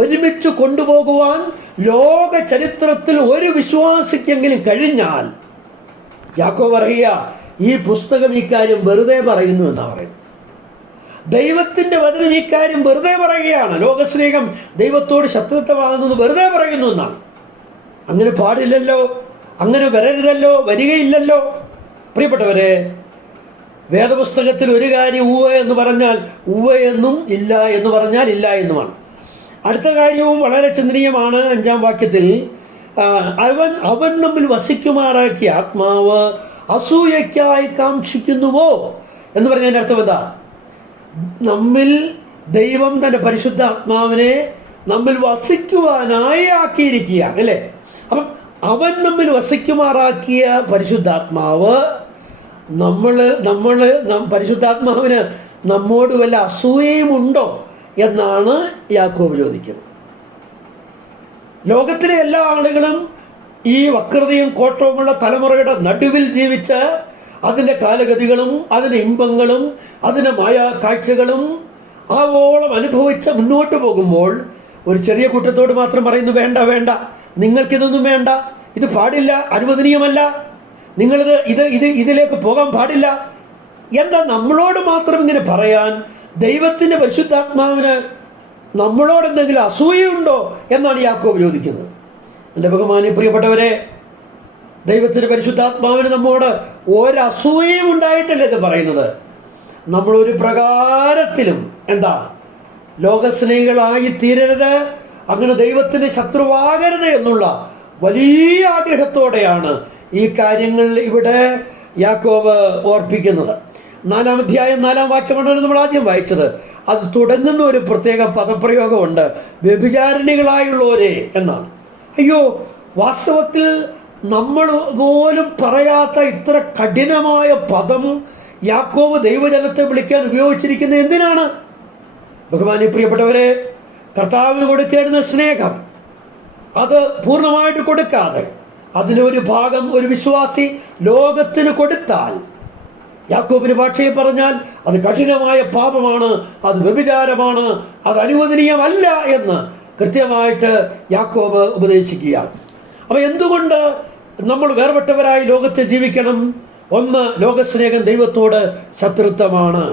ഒരുമിച്ച് കൊണ്ടുപോകുവാൻ ലോക ചരിത്രത്തിൽ ഒരു വിശ്വാസിക്കെങ്കിലും കഴിഞ്ഞാൽ, യാക്കോബ് പറയുക, ഈ പുസ്തകം ഇക്കാര്യം വെറുതെ പറയുന്നു എന്നാണ് പറയുന്നത്. ദൈവത്തിൻ്റെ വചനം ഇക്കാര്യം വെറുതെ പറയുകയാണ്. ലോകസ്നേഹം ദൈവത്തോട് ശത്രുത്വമാകുന്നത് വെറുതെ പറയുന്നു എന്നാണ്. അങ്ങനെ പാടില്ലല്ലോ, അങ്ങനെ വരരുതല്ലോ, വരികയില്ലല്ലോ. പ്രിയപ്പെട്ടവരെ, വേദപുസ്തകത്തിൽ ഒരു കാര്യം ഉവ്വ എന്ന് പറഞ്ഞാൽ ഉവ്വ എന്നും, ഇല്ല എന്ന് പറഞ്ഞാൽ ഇല്ല എന്നുമാണ്. അടുത്ത കാര്യവും വളരെ ചിന്തനീയമാണ്. 5-ാം വാക്യത്തിൽ, അവൻ നമ്മിൽ വസിക്കുമാറാക്കിയ ആത്മാവ് അസൂയയ്ക്കായി കാക്ഷിക്കുന്നുവോ എന്ന് പറഞ്ഞതിൻ്റെ അർത്ഥം എന്താ? നമ്മിൽ ദൈവം തൻ്റെ പരിശുദ്ധ ആത്മാവിനെ നമ്മിൽ വസിക്കുവാനായി ആക്കിയിരിക്കുകയാണ്, അല്ലേ? അപ്പം അവൻ നമ്മിൽ വസിക്കുമാറാക്കിയ പരിശുദ്ധാത്മാവ്, പരിശുദ്ധാത്മാവിന് നമ്മോട് വല്ല അസൂയയും ഉണ്ടോ എന്നാണ് യാക്കോബ് ചോദിക്കുന്നത്. ലോകത്തിലെ എല്ലാ ആളുകളും ഈ വക്രതയും കോട്ടവുമുള്ള തലമുറയുടെ നടുവിൽ ജീവിച്ച് അതിൻ്റെ കാലഗതികളും അതിൻ്റെ ഇമ്പങ്ങളും അതിൻ്റെ മായാ കാഴ്ചകളും ആവോളം അനുഭവിച്ച് മുന്നോട്ട് പോകുമ്പോൾ ഒരു ചെറിയ കൂട്ടത്തോട് മാത്രം പറയുന്നു, വേണ്ട വേണ്ട, നിങ്ങൾക്കിതൊന്നും വേണ്ട, ഇത് പാടില്ല, അനുവദനീയമല്ല, ഇതിലേക്ക് പോകാൻ പാടില്ല. എന്താ നമ്മളോട് മാത്രം ഇങ്ങനെ പറയാൻ? ദൈവത്തിൻ്റെ പരിശുദ്ധാത്മാവിന് നമ്മളോട് എന്തെങ്കിലും അസൂയയുണ്ടോ എന്നാണ് യാക്കോബ് ചോദിക്കുന്നത്. എൻ്റെ ബഹുമാന്യ പ്രിയപ്പെട്ടവരെ, ദൈവത്തിൻ്റെ പരിശുദ്ധാത്മാവിന് നമ്മോട് ഒരസൂയയും ഉണ്ടായിട്ടല്ലേ ഇത് പറയുന്നത്. നമ്മളൊരു പ്രകാരത്തിലും ലോകസ്നേഹികളായി തീരരുത്, അങ്ങനെ ദൈവത്തിന് ശത്രുവാകരുത് എന്നുള്ള വലിയ ആഗ്രഹത്തോടെയാണ് ഈ കാര്യങ്ങൾ ഇവിടെ യാക്കോബ് ഓർപ്പിക്കുന്നത്. 4-ാം അധ്യായം 4-ാം വാക്യമാണ് നമ്മൾ ആദ്യം വായിച്ചത്. അത് തുടങ്ങുന്ന ഒരു പ്രത്യേക പദപ്രയോഗമുണ്ട്, വ്യഭിചാരിണികളായുള്ളവരെ എന്നാണ്. അയ്യോ, വാസ്തവത്തിൽ നമ്മൾ പോലും പറയാത്ത ഇത്ര കഠിനമായ പദം യാക്കോബ് ദൈവജനത്തെ വിളിക്കാൻ ഉപയോഗിച്ചിരിക്കുന്നത് എന്തിനാണ്? ബഹുമാന്യ പ്രിയപ്പെട്ടവരെ, കർത്താവിന് കൊടുക്കേണ്ടുന്ന സ്നേഹം അത് പൂർണ്ണമായിട്ട് കൊടുക്കാതെ അതിനൊരു ഭാഗം ഒരു വിശ്വാസി ലോകത്തിന് കൊടുത്താൽ, യാക്കോബിന് ഭാഷയെ പറഞ്ഞാൽ അത് കഠിനമായ പാപമാണ്, അത് വ്യഭിചാരമാണ്, അത് അനുവദനീയമല്ല എന്ന് കൃത്യമായിട്ട് യാക്കോബ് ഉപദേശിക്കുകയാണ്. അപ്പോൾ എന്തുകൊണ്ട് നമ്മൾ വേർപെട്ടവരായി ലോകത്തിൽ ജീവിക്കണം? ഒന്ന്, ലോകസ്നേഹം ദൈവത്തോട് ശത്രുത്വമാണ്.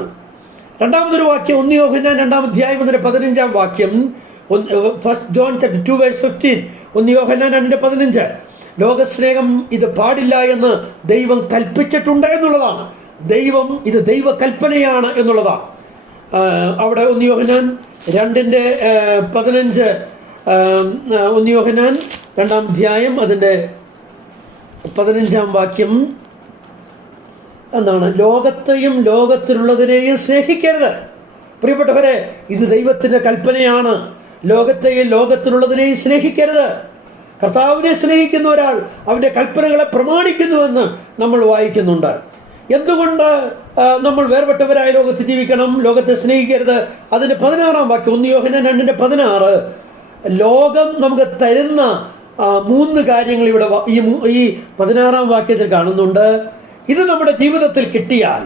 രണ്ടാമതൊരു വാക്യം 1 യോഹന്നാൻ 2-ാം അധ്യായം 15-ാം വാക്യം, 1 John 2:15, 1 യോഹന്നാൻ 2:15. ലോകസ്നേഹം ഇത് പാടില്ല എന്ന് ദൈവം കൽപ്പിച്ചിട്ടുണ്ട് എന്നുള്ളതാണ്. ഇത് ദൈവകൽപ്പനയാണ് എന്നുള്ളതാണ്. അവിടെ 1 യോഹന്നാൻ 2:15, 1 യോഹന്നാൻ 2-ാം അധ്യായം അതിൻ്റെ 15-ാം വാക്യം എന്താണ്? ലോകത്തെയും ലോകത്തിലുള്ളതിനെയും സ്നേഹിക്കരുത്. പ്രിയപ്പെട്ടവരെ, ഇത് ദൈവത്തിൻ്റെ കൽപ്പനയാണ്. ലോകത്തെയും ലോകത്തിലുള്ളതിനെയും സ്നേഹിക്കരുത്. കർത്താവിനെ സ്നേഹിക്കുന്ന ഒരാൾ അവൻ്റെ കൽപ്പനകളെ പ്രമാണിക്കുന്നുവെന്ന് നമ്മൾ വായിക്കുന്നുണ്ട്. എന്തുകൊണ്ട് നമ്മൾ വേർപെട്ടവരായ ലോകത്ത് ജീവിക്കണം, ലോകത്തെ സ്നേഹിക്കരുത്? അതിൻ്റെ 16-ാം വാക്യം, 1 യോഹന്നാൻ 2:16. ലോകം നമുക്ക് തരുന്ന 3 കാര്യങ്ങൾ ഇവിടെ ഈ 16-ാം വാക്യത്തിൽ കാണുന്നുണ്ട്. ഇത് നമ്മുടെ ജീവിതത്തിൽ കിട്ടിയാൽ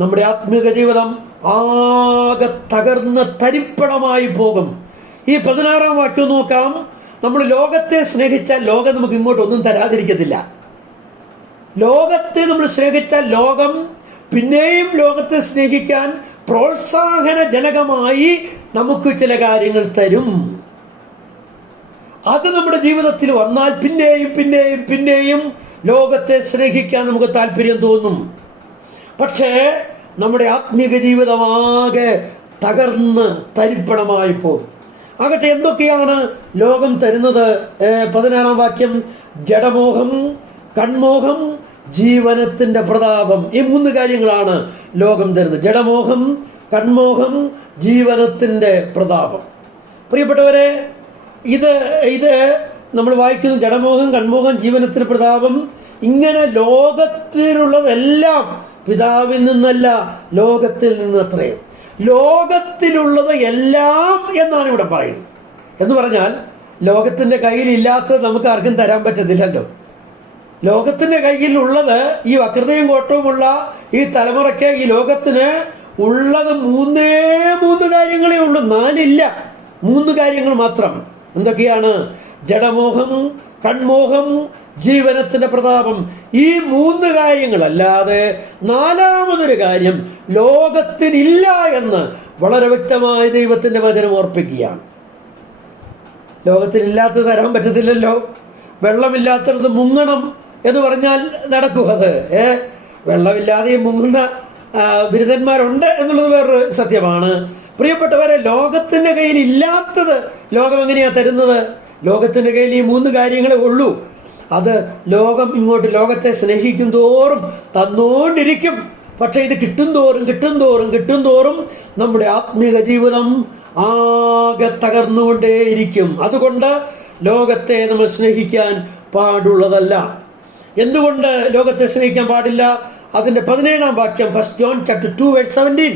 നമ്മുടെ ആത്മീക ജീവിതം ആകെ തകർന്ന് തരിപ്പണമായി പോകും. ഈ 16-ാം വാക്യം നോക്കാം. നമ്മൾ ലോകത്തെ സ്നേഹിച്ചാൽ ലോകം നമുക്ക് ഇങ്ങോട്ടൊന്നും തരാതിരിക്കത്തില്ല. ലോകത്തെ നമ്മൾ സ്നേഹിച്ചാൽ ലോകം പിന്നെയും ലോകത്തെ സ്നേഹിക്കാൻ പ്രോത്സാഹനജനകമായി നമുക്ക് ചില കാര്യങ്ങൾ തരും. അത് നമ്മുടെ ജീവിതത്തിൽ വന്നാൽ പിന്നെയും പിന്നെയും പിന്നെയും ലോകത്തെ സ്നേഹിക്കാൻ നമുക്ക് താല്പര്യം തോന്നും. പക്ഷേ നമ്മുടെ ആത്മീക ജീവിതമാകെ തകർന്ന് തരിപ്പണമായി പോകും. ആകട്ടെ, എന്തൊക്കെയാണ് ലോകം തരുന്നത്? 16-ാം വാക്യം, ജഡമോഹം, കൺമോഹം, ജീവനത്തിൻ്റെ പ്രതാപം. ഈ 3 കാര്യങ്ങളാണ് ലോകം തരുന്നത്. ജഡമോഹം, കൺമോഹം, ജീവനത്തിൻ്റെ പ്രതാപം. പ്രിയപ്പെട്ടവരെ, ഇത് നമ്മൾ വായിക്കുന്നു. ജഡമോഹം, കൺമോഹം, ജീവനത്തിന് പ്രതാപം. ഇങ്ങനെ ലോകത്തിലുള്ളതെല്ലാം പിതാവിൽ നിന്നല്ല, ലോകത്തിൽ നിന്നത്രേ. ലോകത്തിലുള്ളത് എല്ലാം എന്നാണ് ഇവിടെ പറയുന്നത്. എന്ന് പറഞ്ഞാൽ ലോകത്തിൻ്റെ കയ്യിലില്ലാത്തത് നമുക്ക് ആർക്കും തരാൻ പറ്റത്തില്ലല്ലോ. ലോകത്തിൻ്റെ കയ്യിലുള്ളത്, ഈ വക്രതയും കോട്ടവുമുള്ള ഈ തലമുറയ്ക്ക്, ഈ ലോകത്തിന് ഉള്ളത് 3 കാര്യങ്ങളേ ഉള്ളൂ. 4 ഇല്ല, 3 കാര്യങ്ങൾ മാത്രം. എന്തൊക്കെയാണ്? ജഡമോഹം, കൺമോഹം, ജീവനത്തിൻ്റെ പ്രതാപം. ഈ 3 കാര്യങ്ങളല്ലാതെ 4-മതൊരു കാര്യം ലോകത്തിനില്ല എന്ന് വളരെ വ്യക്തമായി ദൈവത്തിൻ്റെ വചനം ഓർപ്പിക്കുകയാണ്. ലോകത്തിലില്ലാത്തത് തരാൻ പറ്റത്തില്ലല്ലോ. വെള്ളമില്ലാത്തത് മുങ്ങണം എന്ന് പറഞ്ഞാൽ നടക്കും അത്? വെള്ളമില്ലാതെ മുങ്ങുന്ന ബിരുദന്മാരുണ്ട് എന്നുള്ളത് വേറൊരു സത്യമാണ്. പ്രിയപ്പെട്ടവരെ, ലോകത്തിൻ്റെ കയ്യിൽ ഇല്ലാത്തത് ലോകം എങ്ങനെയാണ് തരുന്നത്? ലോകത്തിൻ്റെ കയ്യിൽ ഈ 3 കാര്യങ്ങളേ ഉള്ളൂ. അത് ലോകം ഇങ്ങോട്ട് ലോകത്തെ സ്നേഹിക്കും തോറും തന്നുകൊണ്ടിരിക്കും. പക്ഷേ ഇത് കിട്ടും തോറും നമ്മുടെ ആത്മീക ജീവിതം ആകെ തകർന്നുകൊണ്ടേയിരിക്കും. അതുകൊണ്ട് ലോകത്തെ നമ്മൾ സ്നേഹിക്കാൻ പാടുള്ളതല്ല. എന്തുകൊണ്ട് ലോകത്തെ സ്നേഹിക്കാൻ പാടില്ല? അതിൻ്റെ 17-ാം വാക്യം, 1 John 2:17,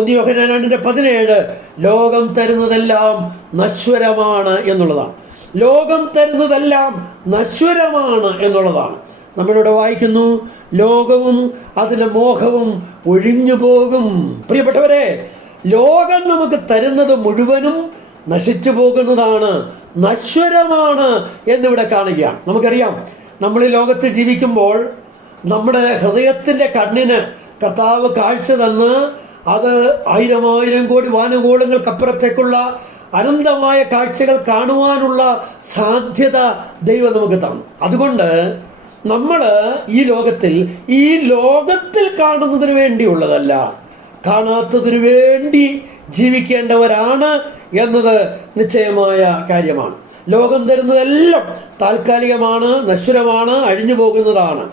1 യോഹന്നാൻ 2:17. ലോകം തരുന്നതെല്ലാം നശ്വരമാണ് എന്നുള്ളതാണ്. ലോകം തരുന്നതെല്ലാം നശ്വരമാണ് എന്നുള്ളതാണ്. നമ്മളിവിടെ വായിക്കുന്നു, ലോകവും അതിലെ മോഹവും ഒഴിഞ്ഞു പോകും. പ്രിയപ്പെട്ടവരെ, ലോകം നമുക്ക് തരുന്നത് മുഴുവനും നശിച്ചു പോകുന്നതാണ്, നശ്വരമാണ് എന്നിവിടെ കാണുകയാണ്. നമുക്കറിയാം, നമ്മൾ ഈ ലോകത്ത് ജീവിക്കുമ്പോൾ നമ്മുടെ ഹൃദയത്തിൻ്റെ കണ്ണിന് കർത്താവ് കാഴ്ച തന്ന് അത് 1000 കോടി വാനഗോളങ്ങൾക്കപ്പുറത്തേക്കുള്ള അനന്തമായ കാഴ്ചകൾ കാണുവാനുള്ള സാധ്യത ദൈവം നമുക്ക് തന്നു. അതുകൊണ്ട് നമ്മൾ ഈ ലോകത്തിൽ കാണുന്നതിന് വേണ്ടിയുള്ളതല്ല, കാണാത്തതിനു വേണ്ടി ജീവിക്കേണ്ടവരാണ് എന്നത് നിശ്ചയമായ കാര്യമാണ്. ലോകം തരുന്നതെല്ലാം താൽക്കാലികമാണ്, നശ്വരമാണ്, അഴിഞ്ഞു പോകുന്നതാണ്.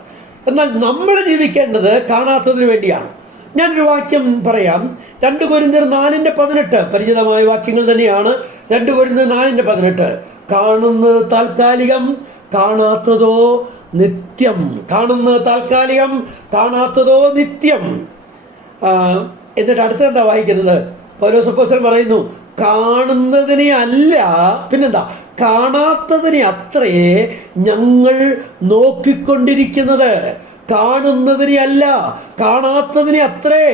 എന്നാൽ നമ്മൾ ജീവിക്കേണ്ടത് കാണാത്തതിന് വേണ്ടിയാണ്. ഞാനൊരു വാക്യം പറയാം. 2 കൊരിന്ത്യർ 4:18 പരിചിതമായ വാക്യങ്ങൾ തന്നെയാണ്. 2 കൊരിന്ത്യർ 4:18 കാണുന്നത് താൽക്കാലികം, കാണാത്തതോ നിത്യം. കാണുന്നത് താൽക്കാലികം, കാണാത്തതോ നിത്യം. എന്നിട്ട് അടുത്തെന്താ വായിക്കുന്നത്? പൗലോസ് അപ്പോസ്തലൻ പറയുന്നു, കാണുന്നതിനെ അല്ല, പിന്നെന്താ, കാണാത്തതിനെ അത്രേ ഞങ്ങൾ നോക്കിക്കൊണ്ടിരിക്കുന്നത്. കാണുന്നതിനെ അല്ല, കാണാത്തതിനെ അത്രേ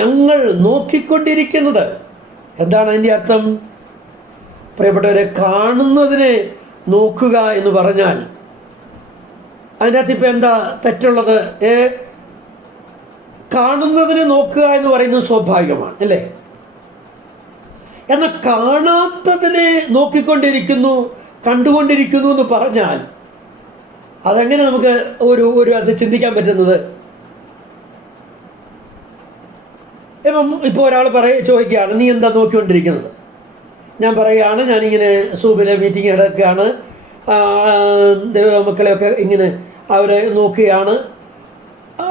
ഞങ്ങൾ നോക്കിക്കൊണ്ടിരിക്കുന്നത്. എന്താണ് അതിൻ്റെ അർത്ഥം? പ്രിയപ്പെട്ടവരെ, കാണുന്നതിനെ നോക്കുക എന്ന് പറഞ്ഞാൽ അതിൻ്റെ അകത്ത് ഇപ്പം എന്താ തെറ്റുള്ളത്? കാണുന്നതിനെ നോക്കുക എന്ന് പറയുന്നത് സ്വാഭാവികമാണ്, അല്ലേ? എന്നാൽ കാണാത്തതിനെ നോക്കിക്കൊണ്ടിരിക്കുന്നു, കണ്ടുകൊണ്ടിരിക്കുന്നു എന്ന് പറഞ്ഞാൽ അതെങ്ങനെ നമുക്ക് അത് ചിന്തിക്കാൻ പറ്റുന്നത്? ഇപ്പോൾ ഒരാൾ ചോദിക്കുകയാണ്, നീ എന്താ നോക്കിക്കൊണ്ടിരിക്കുന്നത്? ഞാൻ പറയുകയാണ്, ഞാനിങ്ങനെ സൂബിലെ മീറ്റിംഗ് നടക്കുകയാണ്, ദൈവമക്കളെയൊക്കെ ഇങ്ങനെ അവരെ നോക്കുകയാണ്.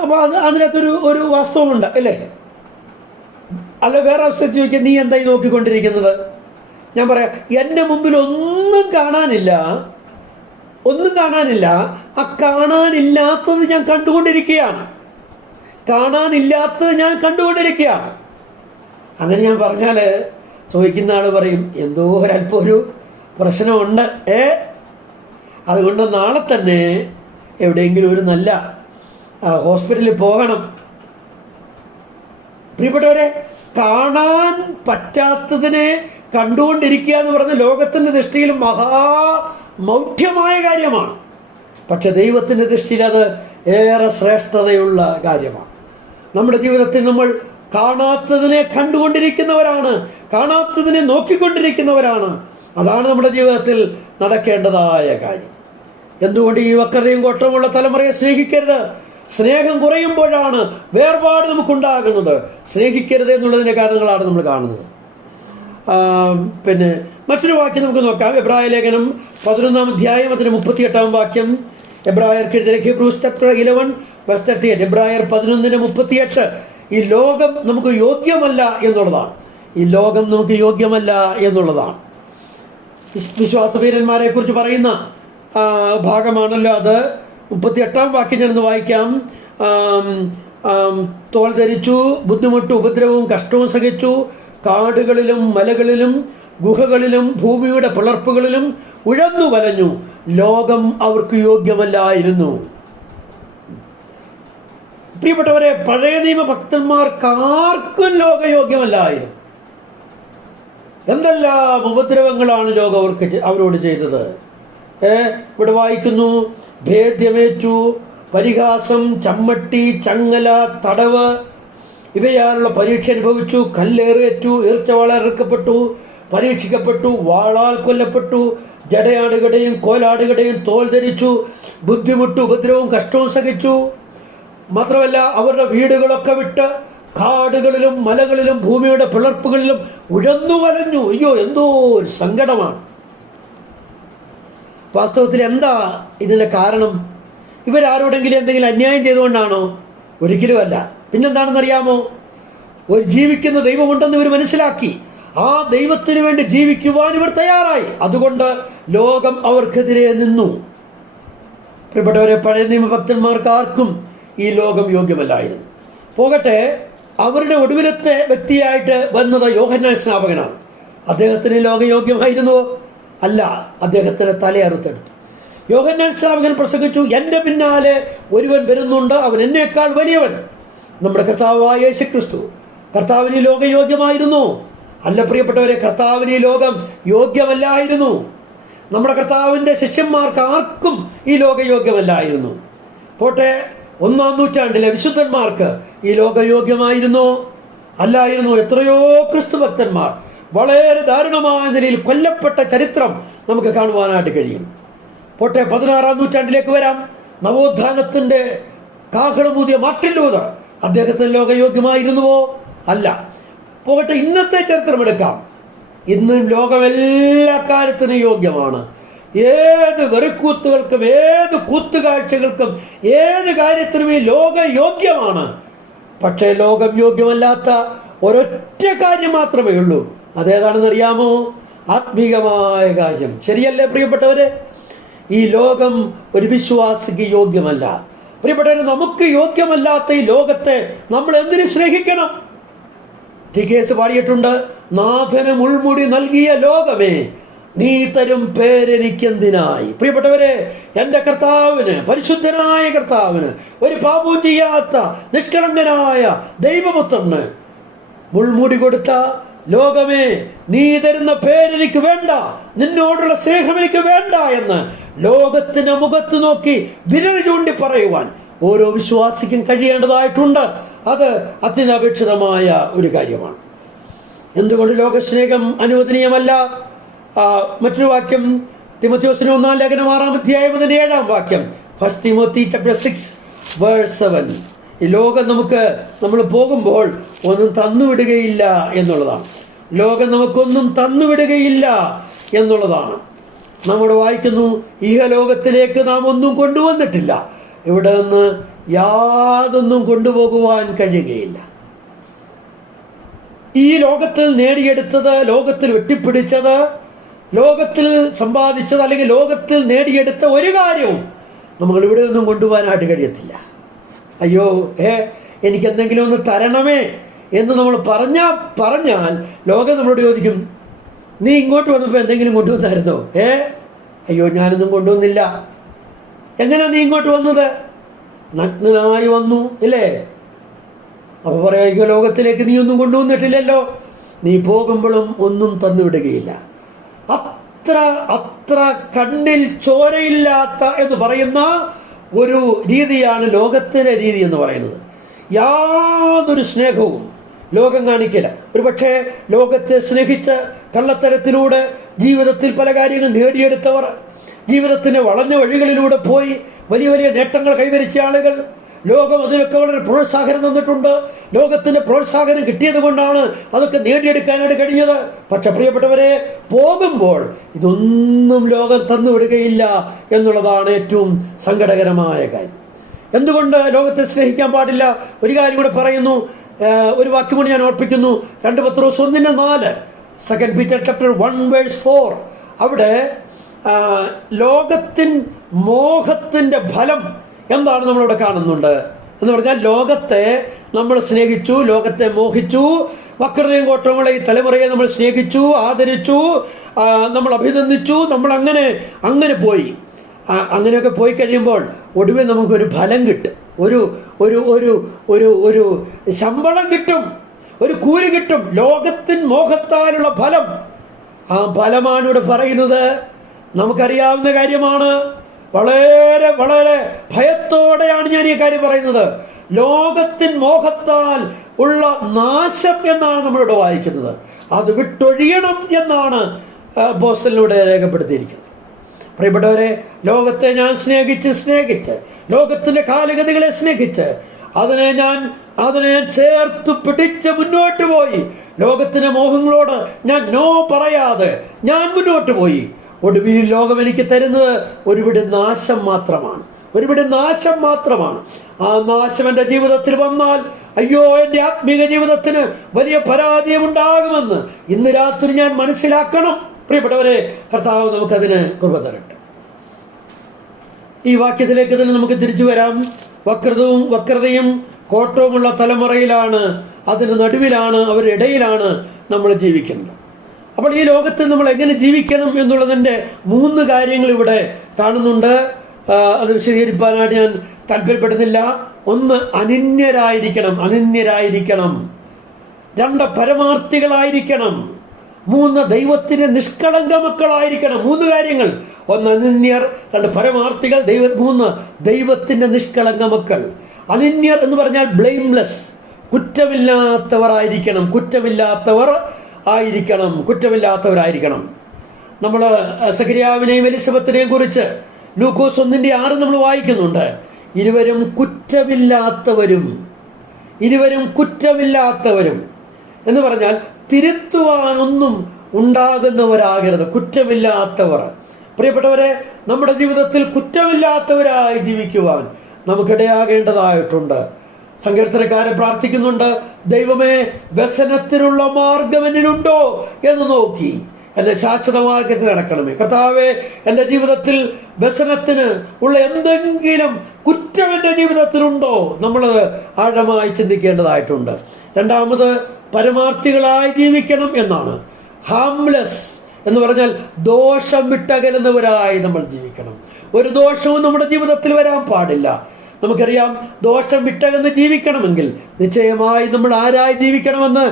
അപ്പോൾ അതിനകത്തൊരു വാസ്തവമുണ്ട്, അല്ലേ? അല്ല, വേറെ അവസ്ഥയിൽ ചോദിക്കുക, നീ എന്തായി നോക്കിക്കൊണ്ടിരിക്കുന്നത്? ഞാൻ പറയാം, എൻ്റെ മുമ്പിൽ ഒന്നും കാണാനില്ല. ആ കാണാനില്ലാത്തത് ഞാൻ കണ്ടുകൊണ്ടിരിക്കുകയാണ്. അങ്ങനെ ഞാൻ പറഞ്ഞാൽ ചോദിക്കുന്ന ആൾ പറയും, എന്തോ ഒരല്പം ഒരു പ്രശ്നമുണ്ട്. അതുകൊണ്ട് നാളെ തന്നെ എവിടെയെങ്കിലും ഒരു നല്ല ഹോസ്പിറ്റലിൽ പോകണം. പ്രിയപ്പെട്ടവരെ, കാണാൻ പറ്റാത്തതിനെ കണ്ടുകൊണ്ടിരിക്കുക എന്ന് പറഞ്ഞ ലോകത്തിൻ്റെ ദൃഷ്ടിയിൽ മൗഢ്യമായ കാര്യമാണ്. പക്ഷെ ദൈവത്തിൻ്റെ ദൃഷ്ടിയിൽ അത് ഏറെ ശ്രേഷ്ഠതയുള്ള കാര്യമാണ്. നമ്മുടെ ജീവിതത്തിൽ നമ്മൾ കാണാത്തതിനെ കണ്ടുകൊണ്ടിരിക്കുന്നവരാണ്, കാണാത്തതിനെ നോക്കിക്കൊണ്ടിരിക്കുന്നവരാണ്. അതാണ് നമ്മുടെ ജീവിതത്തിൽ നടക്കേണ്ടതായ കാര്യം. എന്തുകൊണ്ട് ഈ വക്രതയും കോട്ടവുമുള്ള തലമുറയെ സ്നേഹിക്കരുത്? സ്നേഹം കുറയുമ്പോഴാണ് വേർപാട് നമുക്കുണ്ടാകുന്നത്. സ്നേഹിക്കരുത് എന്നുള്ളതിൻ്റെ കാരണങ്ങളാണ് നമ്മൾ കാണുന്നത്. പിന്നെ മറ്റൊരു വാക്യം നമുക്ക് നോക്കാം. എബ്രായ ലേഖനം 11-ാം അധ്യായം അതിന് 38-ാം വാക്യം. എബ്രായർക്ക് എഴുതിയ ഹീബ്രൂസ് ചാപ്റ്റർ 11:38. എബ്രായർ 11:38. ഈ ലോകം നമുക്ക് യോഗ്യമല്ല എന്നുള്ളതാണ്. വിശ്വാസവീരന്മാരെ കുറിച്ച് പറയുന്ന ഭാഗമാണല്ലോ അത്. 38-ാം വാക്യം ഞാനൊന്ന് വായിക്കാം. തോൽ ധരിച്ചു, ബുദ്ധിമുട്ടും ഉപദ്രവവും കഷ്ടവും സഹിച്ചു, കാടുകളിലും മലകളിലും ഗുഹകളിലും ഭൂമിയുടെ പിളർപ്പുകളിലും ഉഴന്നു വലഞ്ഞു. ലോകം അവർക്ക് യോഗ്യമല്ലായിരുന്നു. പ്രിയപ്പെട്ടവരെ, പഴയ നിയമ ഭക്തന്മാർക്കാർക്കും ലോകയോഗ്യമല്ലായിരുന്നു. എന്തെല്ലാം ഉപദ്രവങ്ങളാണ് ലോകം അവരോട് ചെയ്തത്. ഇവിടെ വായിക്കുന്നു, ഭേദ്യമേറ്റു, പരിഹാസം, ചമ്മട്ടി, ചങ്ങല, തടവ് ഇവയാലുള്ള പരീക്ഷ അനുഭവിച്ചു. കല്ലേറേറ്റു, ഈർച്ചവാളെറുക്കപ്പെട്ടു, പരീക്ഷിക്കപ്പെട്ടു, വാളാൽ കൊല്ലപ്പെട്ടു, ജടയാടുകളുടെയും കോലാടുകളുടെയും തോൽ ധരിച്ചു, ബുദ്ധിമുട്ടും ഉപദ്രവവും കഷ്ടവും സഹിച്ചു. മാത്രമല്ല, അവരുടെ വീടുകളൊക്കെ വിട്ട് കാടുകളിലും മലകളിലും ഭൂമിയുടെ പിളർപ്പുകളിലും ഉഴന്നു വലഞ്ഞു. അയ്യോ, എന്തോ ഒരു സങ്കടമാണ്. വാസ്തവത്തിൽ എന്താ ഇതിൻ്റെ കാരണം? ഇവരാരോടെങ്കിലും എന്തെങ്കിലും അന്യായം ചെയ്തുകൊണ്ടാണോ? ഒരിക്കലുമല്ല. പിന്നെന്താണെന്നറിയാമോ? ഒരു ജീവിക്കുന്ന ദൈവമുണ്ടെന്ന് ഇവർ മനസ്സിലാക്കി. ആ ദൈവത്തിന് വേണ്ടി ജീവിക്കുവാൻ ഇവർ തയ്യാറായി. അതുകൊണ്ട് ലോകം അവർക്കെതിരെ നിന്നു. പ്രിയപ്പെട്ടവരെ, പഴയ നിയമഭക്തന്മാർക്ക് ആർക്കും ഈ ലോകം യോഗ്യമല്ലായിരുന്നു. പോകട്ടെ, അവരുടെ ഒടുവിലത്തെ വ്യക്തിയായിട്ട് വന്നത് യോഹന്നാൻ സ്നാപകനാണ്. അദ്ദേഹത്തിന് ലോകയോഗ്യമായിരുന്നുവോ? അല്ല, അദ്ദേഹത്തിന് തലയറുത്തെടുത്തു. യോഹന്നാൻ സ്നാപകൻ പ്രസംഗിച്ചു, എൻ്റെ പിന്നാലെ ഒരുവൻ വരുന്നുണ്ട്, അവൻ എന്നേക്കാൾ വലിയവൻ. നമ്മുടെ കർത്താവായ യേശുക്രിസ്തു. കർത്താവിന് ലോകയോഗ്യമായിരുന്നു? അല്ല പ്രിയപ്പെട്ടവരെ, കർത്താവിന് ലോകം യോഗ്യമല്ലായിരുന്നു. നമ്മുടെ കർത്താവിൻ്റെ ശിഷ്യന്മാർക്ക് ആർക്കും ഈ ലോകയോഗ്യമല്ലായിരുന്നു. പോട്ടെ, 1-ാം നൂറ്റാണ്ടിലെ വിശുദ്ധന്മാർക്ക് ഈ ലോകയോഗ്യമായിരുന്നോ? അല്ലായിരുന്നു. എത്രയോ ക്രിസ്തു ഭക്തന്മാർ വളരെ ദാരുണമായ നിലയിൽ കൊല്ലപ്പെട്ട ചരിത്രം നമുക്ക് കാണുവാനായിട്ട് കഴിയും. പോട്ടെ, 16-ാം നൂറ്റാണ്ടിലേക്ക് വരാം. നവോത്ഥാനത്തിൻ്റെ കാഹളമൂതിയ മാർട്ടിൻ ലൂതർ, അദ്ദേഹത്തിന് ലോകയോഗ്യമായിരുന്നുവോ? അല്ല. പോകട്ടെ, ഇന്നത്തെ ചരിത്രം എടുക്കാം. ഇന്നും ലോകം എല്ലാ കാര്യത്തിനും യോഗ്യമാണ്. ഏത് വെറിക്കൂത്തുകൾക്കും ഏത് കൂത്തുകാഴ്ചകൾക്കും ഏത് കാര്യത്തിനും ഈ ലോകം യോഗ്യമാണ്. പക്ഷേ ലോകം യോഗ്യമല്ലാത്ത ഒരൊറ്റ കാര്യം മാത്രമേ ഉള്ളൂ. അതേതാണെന്ന് അറിയാമോ? ആത്മീകമായ കാര്യം. ശരിയല്ലേ പ്രിയപ്പെട്ടവരെ? ഈ ലോകം ഒരു വിശ്വാസിക്ക് യോഗ്യമല്ല. പ്രിയപ്പെട്ടവരെ, നമുക്ക് യോഗ്യമല്ലാത്ത ഈ ലോകത്തെ നമ്മൾ എന്തിനു സ്നേഹിക്കണം? ടിക്കേസ് പാടിയിട്ടുണ്ട്, നാഥന് മുൾമുടി നൽകിയ ലോകമേ നീ തരും പേരെനിക്കെന്തിനായി. പ്രിയപ്പെട്ടവരെ, എൻ്റെ കർത്താവിന്, പരിശുദ്ധനായ കർത്താവിന്, ഒരു പാപവും ചെയ്യാത്ത നിഷ്കളങ്കനായ ദൈവപുത്രന് മുൾമുടി കൊടുത്ത ലോകമേ നീ തരുന്ന പേരെനിക്ക് വേണ്ട, നിന്നോടുള്ള സ്നേഹം എനിക്ക് വേണ്ട എന്ന് ലോകത്തിന്റെ മുഖത്ത് നോക്കി വിരൽ ചൂണ്ടി പറയുവാൻ ഓരോ വിശ്വാസിക്കും കഴിയേണ്ടതായിട്ടുണ്ട്. അത് അത്യന്താപേക്ഷിതമായ ഒരു കാര്യമാണ്. എന്തുകൊണ്ട് ലോകസ്നേഹം അനുവദനീയമല്ല? മറ്റൊരു വാക്യം, തിമോഥെയോസിന് 1-ാം ലേഖനം 6-ാം അധ്യായം 7-ാം വാക്യം, 1 Timothy chapter 6 verse 7. ഈ ലോകം നമ്മൾ പോകുമ്പോൾ ഒന്നും തന്നുവിടുകയില്ല എന്നുള്ളതാണ്. ലോകം നമുക്കൊന്നും തന്നുവിടുകയില്ല എന്നുള്ളതാണ്. നമ്മോട് വായിക്കുന്നു, ഇഹലോകത്തിലേക്ക് നാം ഒന്നും കൊണ്ടുവന്നിട്ടില്ല, ഇവിടെ നിന്ന് യാതൊന്നും കൊണ്ടുപോകുവാൻ കഴിയുകയില്ല. ഈ ലോകത്തിൽ നേടിയെടുത്തത്, ലോകത്തിൽ വെട്ടിപ്പിടിച്ചത്, ലോകത്തിൽ സമ്പാദിച്ചത്, അല്ലെങ്കിൽ ലോകത്തിൽ നേടിയെടുത്ത ഒരു കാര്യവും നമ്മൾ ഇവിടെ നിന്നും കൊണ്ടുപോകാനായിട്ട് കഴിയത്തില്ല. അയ്യോ എനിക്ക് എന്തെങ്കിലും ഒന്ന് തരണമേ എന്ന് നമ്മൾ പറഞ്ഞാൽ ലോകം നമ്മളോട് ചോദിക്കും, നീ ഇങ്ങോട്ട് വന്നപ്പോൾ എന്തെങ്കിലും കൊണ്ടുവന്നായിരുന്നോ? അയ്യോ ഞാനൊന്നും കൊണ്ടുവന്നില്ല. എങ്ങനെയാ നീ ഇങ്ങോട്ട് വന്നത്? നഗ്നനായി വന്നു ഇല്ലേ? അപ്പോൾ പറയാം, അയ്യോ ലോകത്തിലേക്ക് നീ ഒന്നും കൊണ്ടുവന്നിട്ടില്ലല്ലോ. നീ പോകുമ്പോഴും ഒന്നും തന്നുവിടുകയില്ല. അത്ര കണ്ണിൽ ചോരയില്ലാത്ത എന്ന് പറയുന്ന ഒരു രീതിയാണ് ലോകത്തിൻ്റെ രീതി എന്ന് പറയുന്നത്. യാതൊരു സ്നേഹവും ലോകം കാണിക്കില്ല. ഒരു പക്ഷേ ലോകത്തെ സ്നേഹിച്ച് കള്ളത്തരത്തിലൂടെ ജീവിതത്തിൽ പല കാര്യങ്ങൾ നേടിയെടുത്തവർ, ജീവിതത്തിൻ്റെ വളഞ്ഞ വഴികളിലൂടെ പോയി വലിയ വലിയ നേട്ടങ്ങൾ കൈവരിച്ച ആളുകൾ, ലോകം അതിനൊക്കെ വളരെ പ്രോത്സാഹനം തന്നിട്ടുണ്ട്. ലോകത്തിൻ്റെ പ്രോത്സാഹനം കിട്ടിയത് കൊണ്ടാണ് അതൊക്കെ നേടിയെടുക്കാനായിട്ട് കഴിഞ്ഞത്. പക്ഷെ പ്രിയപ്പെട്ടവരെ, പോകുമ്പോൾ ഇതൊന്നും ലോകം തന്നുവിടുകയില്ല എന്നുള്ളതാണ് ഏറ്റവും സങ്കടകരമായ കാര്യം. എന്തുകൊണ്ട് ലോകത്തെ സ്നേഹിക്കാൻ പാടില്ല? ഒരു കാര്യം കൂടെ പറയുന്നു, ഒരു വാക്യം കൂടി ഞാൻ ഓർപ്പിക്കുന്നു. 2 പത്രോസ് 1:4, 2 Peter chapter 1 verse 4. അവിടെ മോഹത്തിൻ്റെ ഫലം എന്താണ് നമ്മളിവിടെ കാണുന്നുണ്ട് എന്ന് പറഞ്ഞാൽ, ലോകത്തെ നമ്മൾ സ്നേഹിച്ചു, ലോകത്തെ മോഹിച്ചു, വക്രതയും കോട്ടങ്ങളെ ഈ തലമുറയെ നമ്മൾ സ്നേഹിച്ചു, ആദരിച്ചു, നമ്മൾ അഭിനന്ദിച്ചു, നമ്മൾ അങ്ങനെ പോയി. അങ്ങനെയൊക്കെ പോയി കഴിയുമ്പോൾ ഒടുവിൽ നമുക്കൊരു ഫലം കിട്ടും, ഒരു ഒരു ഒരു ഒരു ഒരു ശമ്പളം കിട്ടും, ഒരു കൂലി കിട്ടും. ലോകത്തിൻ മോഹത്താലുള്ള ഫലം, ആ ഫലമാണ് ഇവിടെ പറയുന്നത്. നമുക്കറിയാവുന്ന കാര്യമാണ്. വളരെ വളരെ ഭയത്തോടെയാണ് ഞാൻ ഈ കാര്യം പറയുന്നത്. ലോകത്തിൻ മോഹത്താൽ ഉള്ള നാശം എന്നാണ് നമ്മളിവിടെ വായിക്കുന്നത്. അത് വിട്ടൊഴിയണം എന്നാണ് അപ്പോസ്തലനിലൂടെ രേഖപ്പെടുത്തിയിരിക്കുന്നത്. പ്രിയപ്പെട്ടവരെ, ലോകത്തെ ഞാൻ സ്നേഹിച്ച് ലോകത്തിൻ്റെ കാലഗതികളെ സ്നേഹിച്ച് അതിനെ ചേർത്ത് പിടിച്ച് മുന്നോട്ട് പോയി, ലോകത്തിൻ്റെ മോഹങ്ങളോട് ഞാൻ നോ പറയാതെ ഞാൻ മുന്നോട്ട് പോയി. ഒടുവിൽ ലോകം എനിക്ക് തരുന്നത് ഒരുപിടി നാശം മാത്രമാണ്. ആ നാശം എൻ്റെ ജീവിതത്തിൽ വന്നാൽ അയ്യോ, എൻ്റെ ആത്മീക ജീവിതത്തിന് വലിയ പരാജയമുണ്ടാകുമെന്ന് ഇന്ന് രാത്രി ഞാൻ മനസ്സിലാക്കണം. പ്രിയപ്പെട്ടവരെ, കർത്താവ് നമുക്കതിന് കൃപ തരട്ടെ. ഈ വാക്യത്തിലേക്ക് തന്നെ നമുക്ക് തിരിച്ചു വരാം. വക്രതയും കോട്ടവുമുള്ള തലമുറയിലാണ്, അതിന് നടുവിലാണ്, അവരുടെ ഇടയിലാണ് നമ്മൾ ജീവിക്കുന്നത്. അപ്പോൾ ഈ ലോകത്തിൽ നമ്മൾ എങ്ങനെ ജീവിക്കണം എന്നുള്ളതിൻ്റെ 3 കാര്യങ്ങൾ ഇവിടെ കാണുന്നുണ്ട്. അത് വിശദീകരിക്കാനായിട്ട് ഞാൻ താല്പര്യപ്പെടുന്നില്ല. 1, അനന്യരായിരിക്കണം. 2, പരമാർത്ഥികളായിരിക്കണം. 3, ദൈവത്തിന് നിഷ്കളങ്ക മക്കളായിരിക്കണം. 3 കാര്യങ്ങൾ. 1, അനന്യർ. 2, പരമാർത്ഥികൾ. 3, ദൈവത്തിൻ്റെ നിഷ്കളങ്ക മക്കൾ. അനന്യർ എന്ന് പറഞ്ഞാൽ ബ്ലെയിംലെസ്, കുറ്റമില്ലാത്തവരായിരിക്കണം. നമ്മൾ സഖരിയാവിനെയും എലിസബത്തിനെയും കുറിച്ച് ലൂക്കോസ് 1:6 നമ്മൾ വായിക്കുന്നുണ്ട്. ഇരുവരും കുറ്റമില്ലാത്തവരും. എന്ന് പറഞ്ഞാൽ തിരുത്തുവാനൊന്നും ഉണ്ടാകുന്നവരാകരുത്, കുറ്റമില്ലാത്തവർ. പ്രിയപ്പെട്ടവരെ, നമ്മുടെ ജീവിതത്തിൽ കുറ്റമില്ലാത്തവരായി ജീവിക്കുവാൻ നമുക്കിടയാകേണ്ടതായിട്ടുണ്ട്. സങ്കീർത്തനക്കാരൻ പ്രാർത്ഥിക്കുന്നുണ്ട്, ദൈവമേ, വ്യസനത്തിനുള്ള മാർഗം എന്നിലുണ്ടോ എന്ന് നോക്കി എൻ്റെ ശാശ്വത മാർഗത്തിൽ നടക്കണമേ. കർത്താവേ, എൻ്റെ ജീവിതത്തിൽ വ്യസനത്തിന് ഉള്ള എന്തെങ്കിലും കുറ്റം എൻ്റെ ജീവിതത്തിലുണ്ടോ, നമ്മൾ ആഴമായി ചിന്തിക്കേണ്ടതായിട്ടുണ്ട്. രണ്ടാമത്, പരമാർത്ഥികളായി ജീവിക്കണം എന്നാണ്. ഹാംലെസ് എന്ന് പറഞ്ഞാൽ ദോഷം വിട്ടകലുന്നവരായി നമ്മൾ ജീവിക്കണം. ഒരു ദോഷവും നമ്മുടെ ജീവിതത്തിൽ വരാൻ പാടില്ല. നമുക്കറിയാം, ദോഷം വിട്ടകന്ന് ജീവിക്കണമെങ്കിൽ നിശ്ചയമായി നമ്മൾ ആരായി ജീവിക്കണമെന്ന്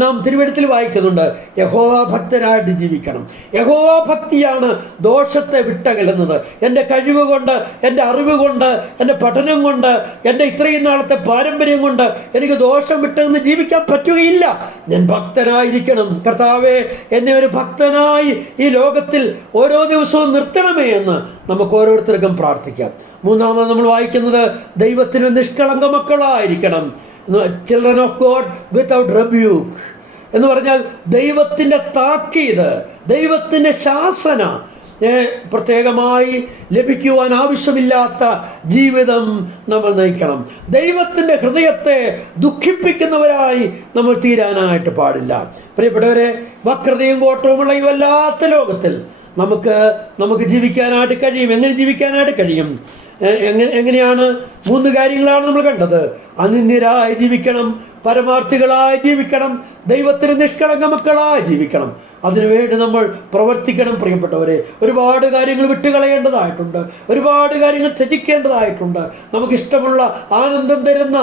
നാം തിരുവെഴുത്തിൽ വായിക്കുന്നുണ്ട്. യഹോവ ഭക്തരായിട്ട് ജീവിക്കണം. യഹോവ ഭക്തിയാണ് ദോഷത്തെ വിട്ടകലുന്നത്. എൻ്റെ കഴിവ് കൊണ്ട്, എൻ്റെ അറിവ് കൊണ്ട്, എൻ്റെ പഠനം കൊണ്ട്, എൻ്റെ ഇത്രയും നാളത്തെ പാരമ്പര്യം കൊണ്ട് എനിക്ക് ദോഷം വിട്ടകന്ന് ജീവിക്കാൻ പറ്റുകയില്ല. ഞാൻ ഭക്തനായിരിക്കണം. കർത്താവേ, എന്നെ ഒരു ഭക്തനായി ഈ ലോകത്തിൽ ഓരോ ദിവസവും നിർത്തണമേ എന്ന് നമുക്ക് ഓരോരുത്തർക്കും പ്രാർത്ഥിക്കാം. മൂന്നാമത് നമ്മൾ വായിക്കുന്നത്, ദൈവത്തിന് നിഷ്കളങ്ക മക്കളായിരിക്കണം. Children of God without rebuke എന്ന് പറഞ്ഞാൽ ദൈവത്തിൻ്റെ താക്കീത്, ദൈവത്തിൻ്റെ ശാസന പ്രത്യേകമായി ലഭിക്കുവാൻ ആവശ്യമില്ലാത്ത ജീവിതം നമ്മൾ നയിക്കണം. ദൈവത്തിൻ്റെ ഹൃദയത്തെ ദുഃഖിപ്പിക്കുന്നവരായി നമ്മൾ തീരാനായിട്ട് പാടില്ല. പ്രിയപ്പെട്ടവരെ, വക്രതയും കോട്ടവുമുള്ള ഈ വല്ലാത്ത ലോകത്തിൽ നമുക്ക് ജീവിക്കാനായിട്ട് കഴിയും. എങ്ങനെ ജീവിക്കാനായിട്ട് കഴിയും? എങ്ങനെയാണ്? 3 കാര്യങ്ങളാണ് നമ്മൾ കണ്ടത്. അനിന്യരായി ജീവിക്കണം, പരമാർത്ഥികളായി ജീവിക്കണം, ദൈവത്തിന് നിഷ്കളങ്ക മക്കളായി ജീവിക്കണം. അതിനുവേണ്ടി നമ്മൾ പ്രവർത്തിക്കണം. പ്രിയപ്പെട്ടവരെ, ഒരുപാട് കാര്യങ്ങൾ വിട്ടുകളയേണ്ടതായിട്ടുണ്ട്, ഒരുപാട് കാര്യങ്ങൾ ത്യജിക്കേണ്ടതായിട്ടുണ്ട്. നമുക്കിഷ്ടമുള്ള, ആനന്ദം തരുന്ന,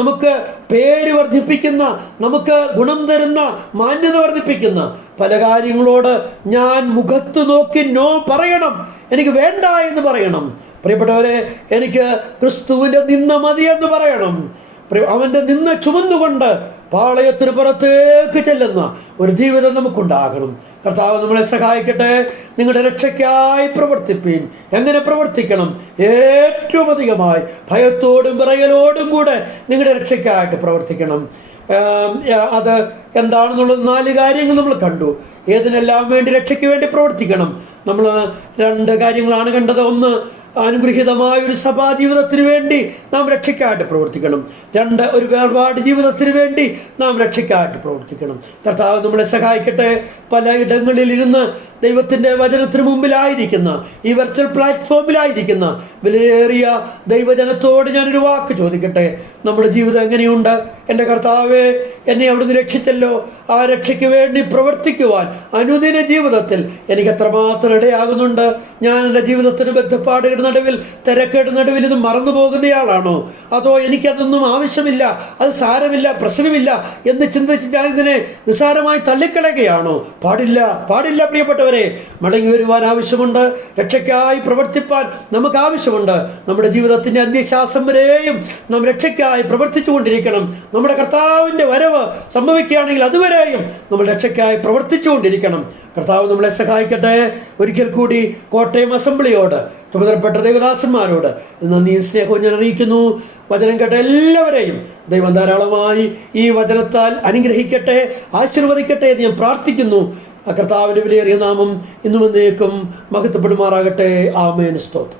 നമുക്ക് പേര് വർദ്ധിപ്പിക്കുന്ന, നമുക്ക് ഗുണം തരുന്ന, മാന്യത വർദ്ധിപ്പിക്കുന്ന പല കാര്യങ്ങളോട് ഞാൻ മുഖത്ത് നോക്കി നോ പറയണം. എനിക്ക് വേണ്ട എന്ന് പറയണം. പ്രിയപ്പെട്ടവരെ, എനിക്ക് ക്രിസ്തുവിൻ്റെ നിന്ന മതി എന്ന് പറയണം. അവൻ്റെ നിന്ന ചുമന്നുകൊണ്ട് പാളയത്തിന് പുറത്തേക്ക് ചെല്ലുന്ന ഒരു ജീവിതം നമുക്കുണ്ടാകണം. കർത്താവ് നമ്മളെ സഹായിക്കട്ടെ. നിങ്ങളുടെ രക്ഷയ്ക്കായി പ്രവർത്തിപ്പീൻ. എങ്ങനെ പ്രവർത്തിക്കണം? ഏറ്റവും അധികമായി ഭയത്തോടും വിറയലോടും കൂടെ നിങ്ങളുടെ രക്ഷയ്ക്കായിട്ട് പ്രവർത്തിക്കണം. അത് എന്താണെന്നുള്ളത് 4 കാര്യങ്ങൾ നമ്മൾ കണ്ടു. ഏതിനെല്ലാം വേണ്ടി രക്ഷയ്ക്ക് വേണ്ടി പ്രവർത്തിക്കണം? നമ്മൾ 2 കാര്യങ്ങളാണ് കണ്ടത്. ഒന്ന്, അനുഗ്രഹീതമായ ഒരു സഭാ ജീവിതത്തിന് വേണ്ടി നാം രക്ഷയ്ക്കായിട്ട് പ്രവർത്തിക്കണം. 2, ഒരു വേർപാട് ജീവിതത്തിന് വേണ്ടി നാം രക്ഷയ്ക്കായിട്ട് പ്രവർത്തിക്കണം. കർത്താവ് നമ്മളെ സഹായിക്കട്ടെ. പല ഇടങ്ങളിൽ ഇരുന്ന് ദൈവത്തിൻ്റെ വചനത്തിന് മുമ്പിലായിരിക്കുന്ന, ഈ വെർച്വൽ പ്ലാറ്റ്ഫോമിലായിരിക്കുന്ന വിലയേറിയ ദൈവജനത്തോട് ഞാനൊരു വാക്ക് ചോദിക്കട്ടെ. നമ്മുടെ ജീവിതം എങ്ങനെയുണ്ട്? എൻ്റെ കർത്താവേ, എന്നെ അവിടുന്ന് രക്ഷിച്ചല്ലോ. ആ രക്ഷയ്ക്ക് വേണ്ടി പ്രവർത്തിക്കുവാൻ അനുദിന ജീവിതത്തിൽ എനിക്ക് എത്രമാത്രം ഇടയാകുന്നുണ്ട്. ഞാൻ എൻ്റെ ജീവിതത്തിന് ബന്ധപ്പാടുകളുടെ നടുവിൽ, തിരക്കേട് നടുവിൽ ഇത് മറന്നു പോകുന്നയാളാണോ? അതോ എനിക്കതൊന്നും ആവശ്യമില്ല, അത് സാരമില്ല, പ്രശ്നമില്ല എന്ന് ചിന്തിച്ച് ഞാൻ ഇതിനെ നിസ്സാരമായി തള്ളിക്കളയുകയാണോ? പാടില്ല, പാടില്ല. പ്രിയപ്പെട്ടവരെ, മടങ്ങി വരുവാൻ ആവശ്യമുണ്ട്. രക്ഷയ്ക്കായി പ്രവർത്തിപ്പാൻ നമുക്ക് ആവശ്യമുണ്ട്. നമ്മുടെ ജീവിതത്തിൻ്റെ അന്ത്യശ്വാസം വരെയും നാം രക്ഷയ്ക്കായി പ്രവർത്തിച്ചു കൊണ്ടിരിക്കണം. നമ്മുടെ കർത്താവിൻ്റെ വരവ് സംഭവിക്കുകയാണെങ്കിൽ അതുവരെയും നമ്മൾ രക്ഷയ്ക്കായി പ്രവർത്തിച്ചു കൊണ്ടിരിക്കണം. കർത്താവ് നമ്മളെ സഹായിക്കട്ടെ. ഒരിക്കൽ കൂടി കോട്ടയം അസംബ്ലിയോട്, ചുമതലപ്പെട്ട ദൈവദാസന്മാരോട് നന്ദിയും സ്നേഹവും ഞാൻ അറിയിക്കുന്നു. വചനം കേട്ട എല്ലാവരെയും ദൈവം ധാരാളമായി ഈ വചനത്താൽ അനുഗ്രഹിക്കട്ടെ, ആശീർവദിക്കട്ടെ എന്ന് ഞാൻ പ്രാർത്ഥിക്കുന്നു. കർത്താവിൻ്റെ വിലയേറിയ നാമം ഇന്നും എന്നേക്കും മഹത്വപ്പെടുമാറാകട്ടെ. ആമേൻ. സ്തോത്രം.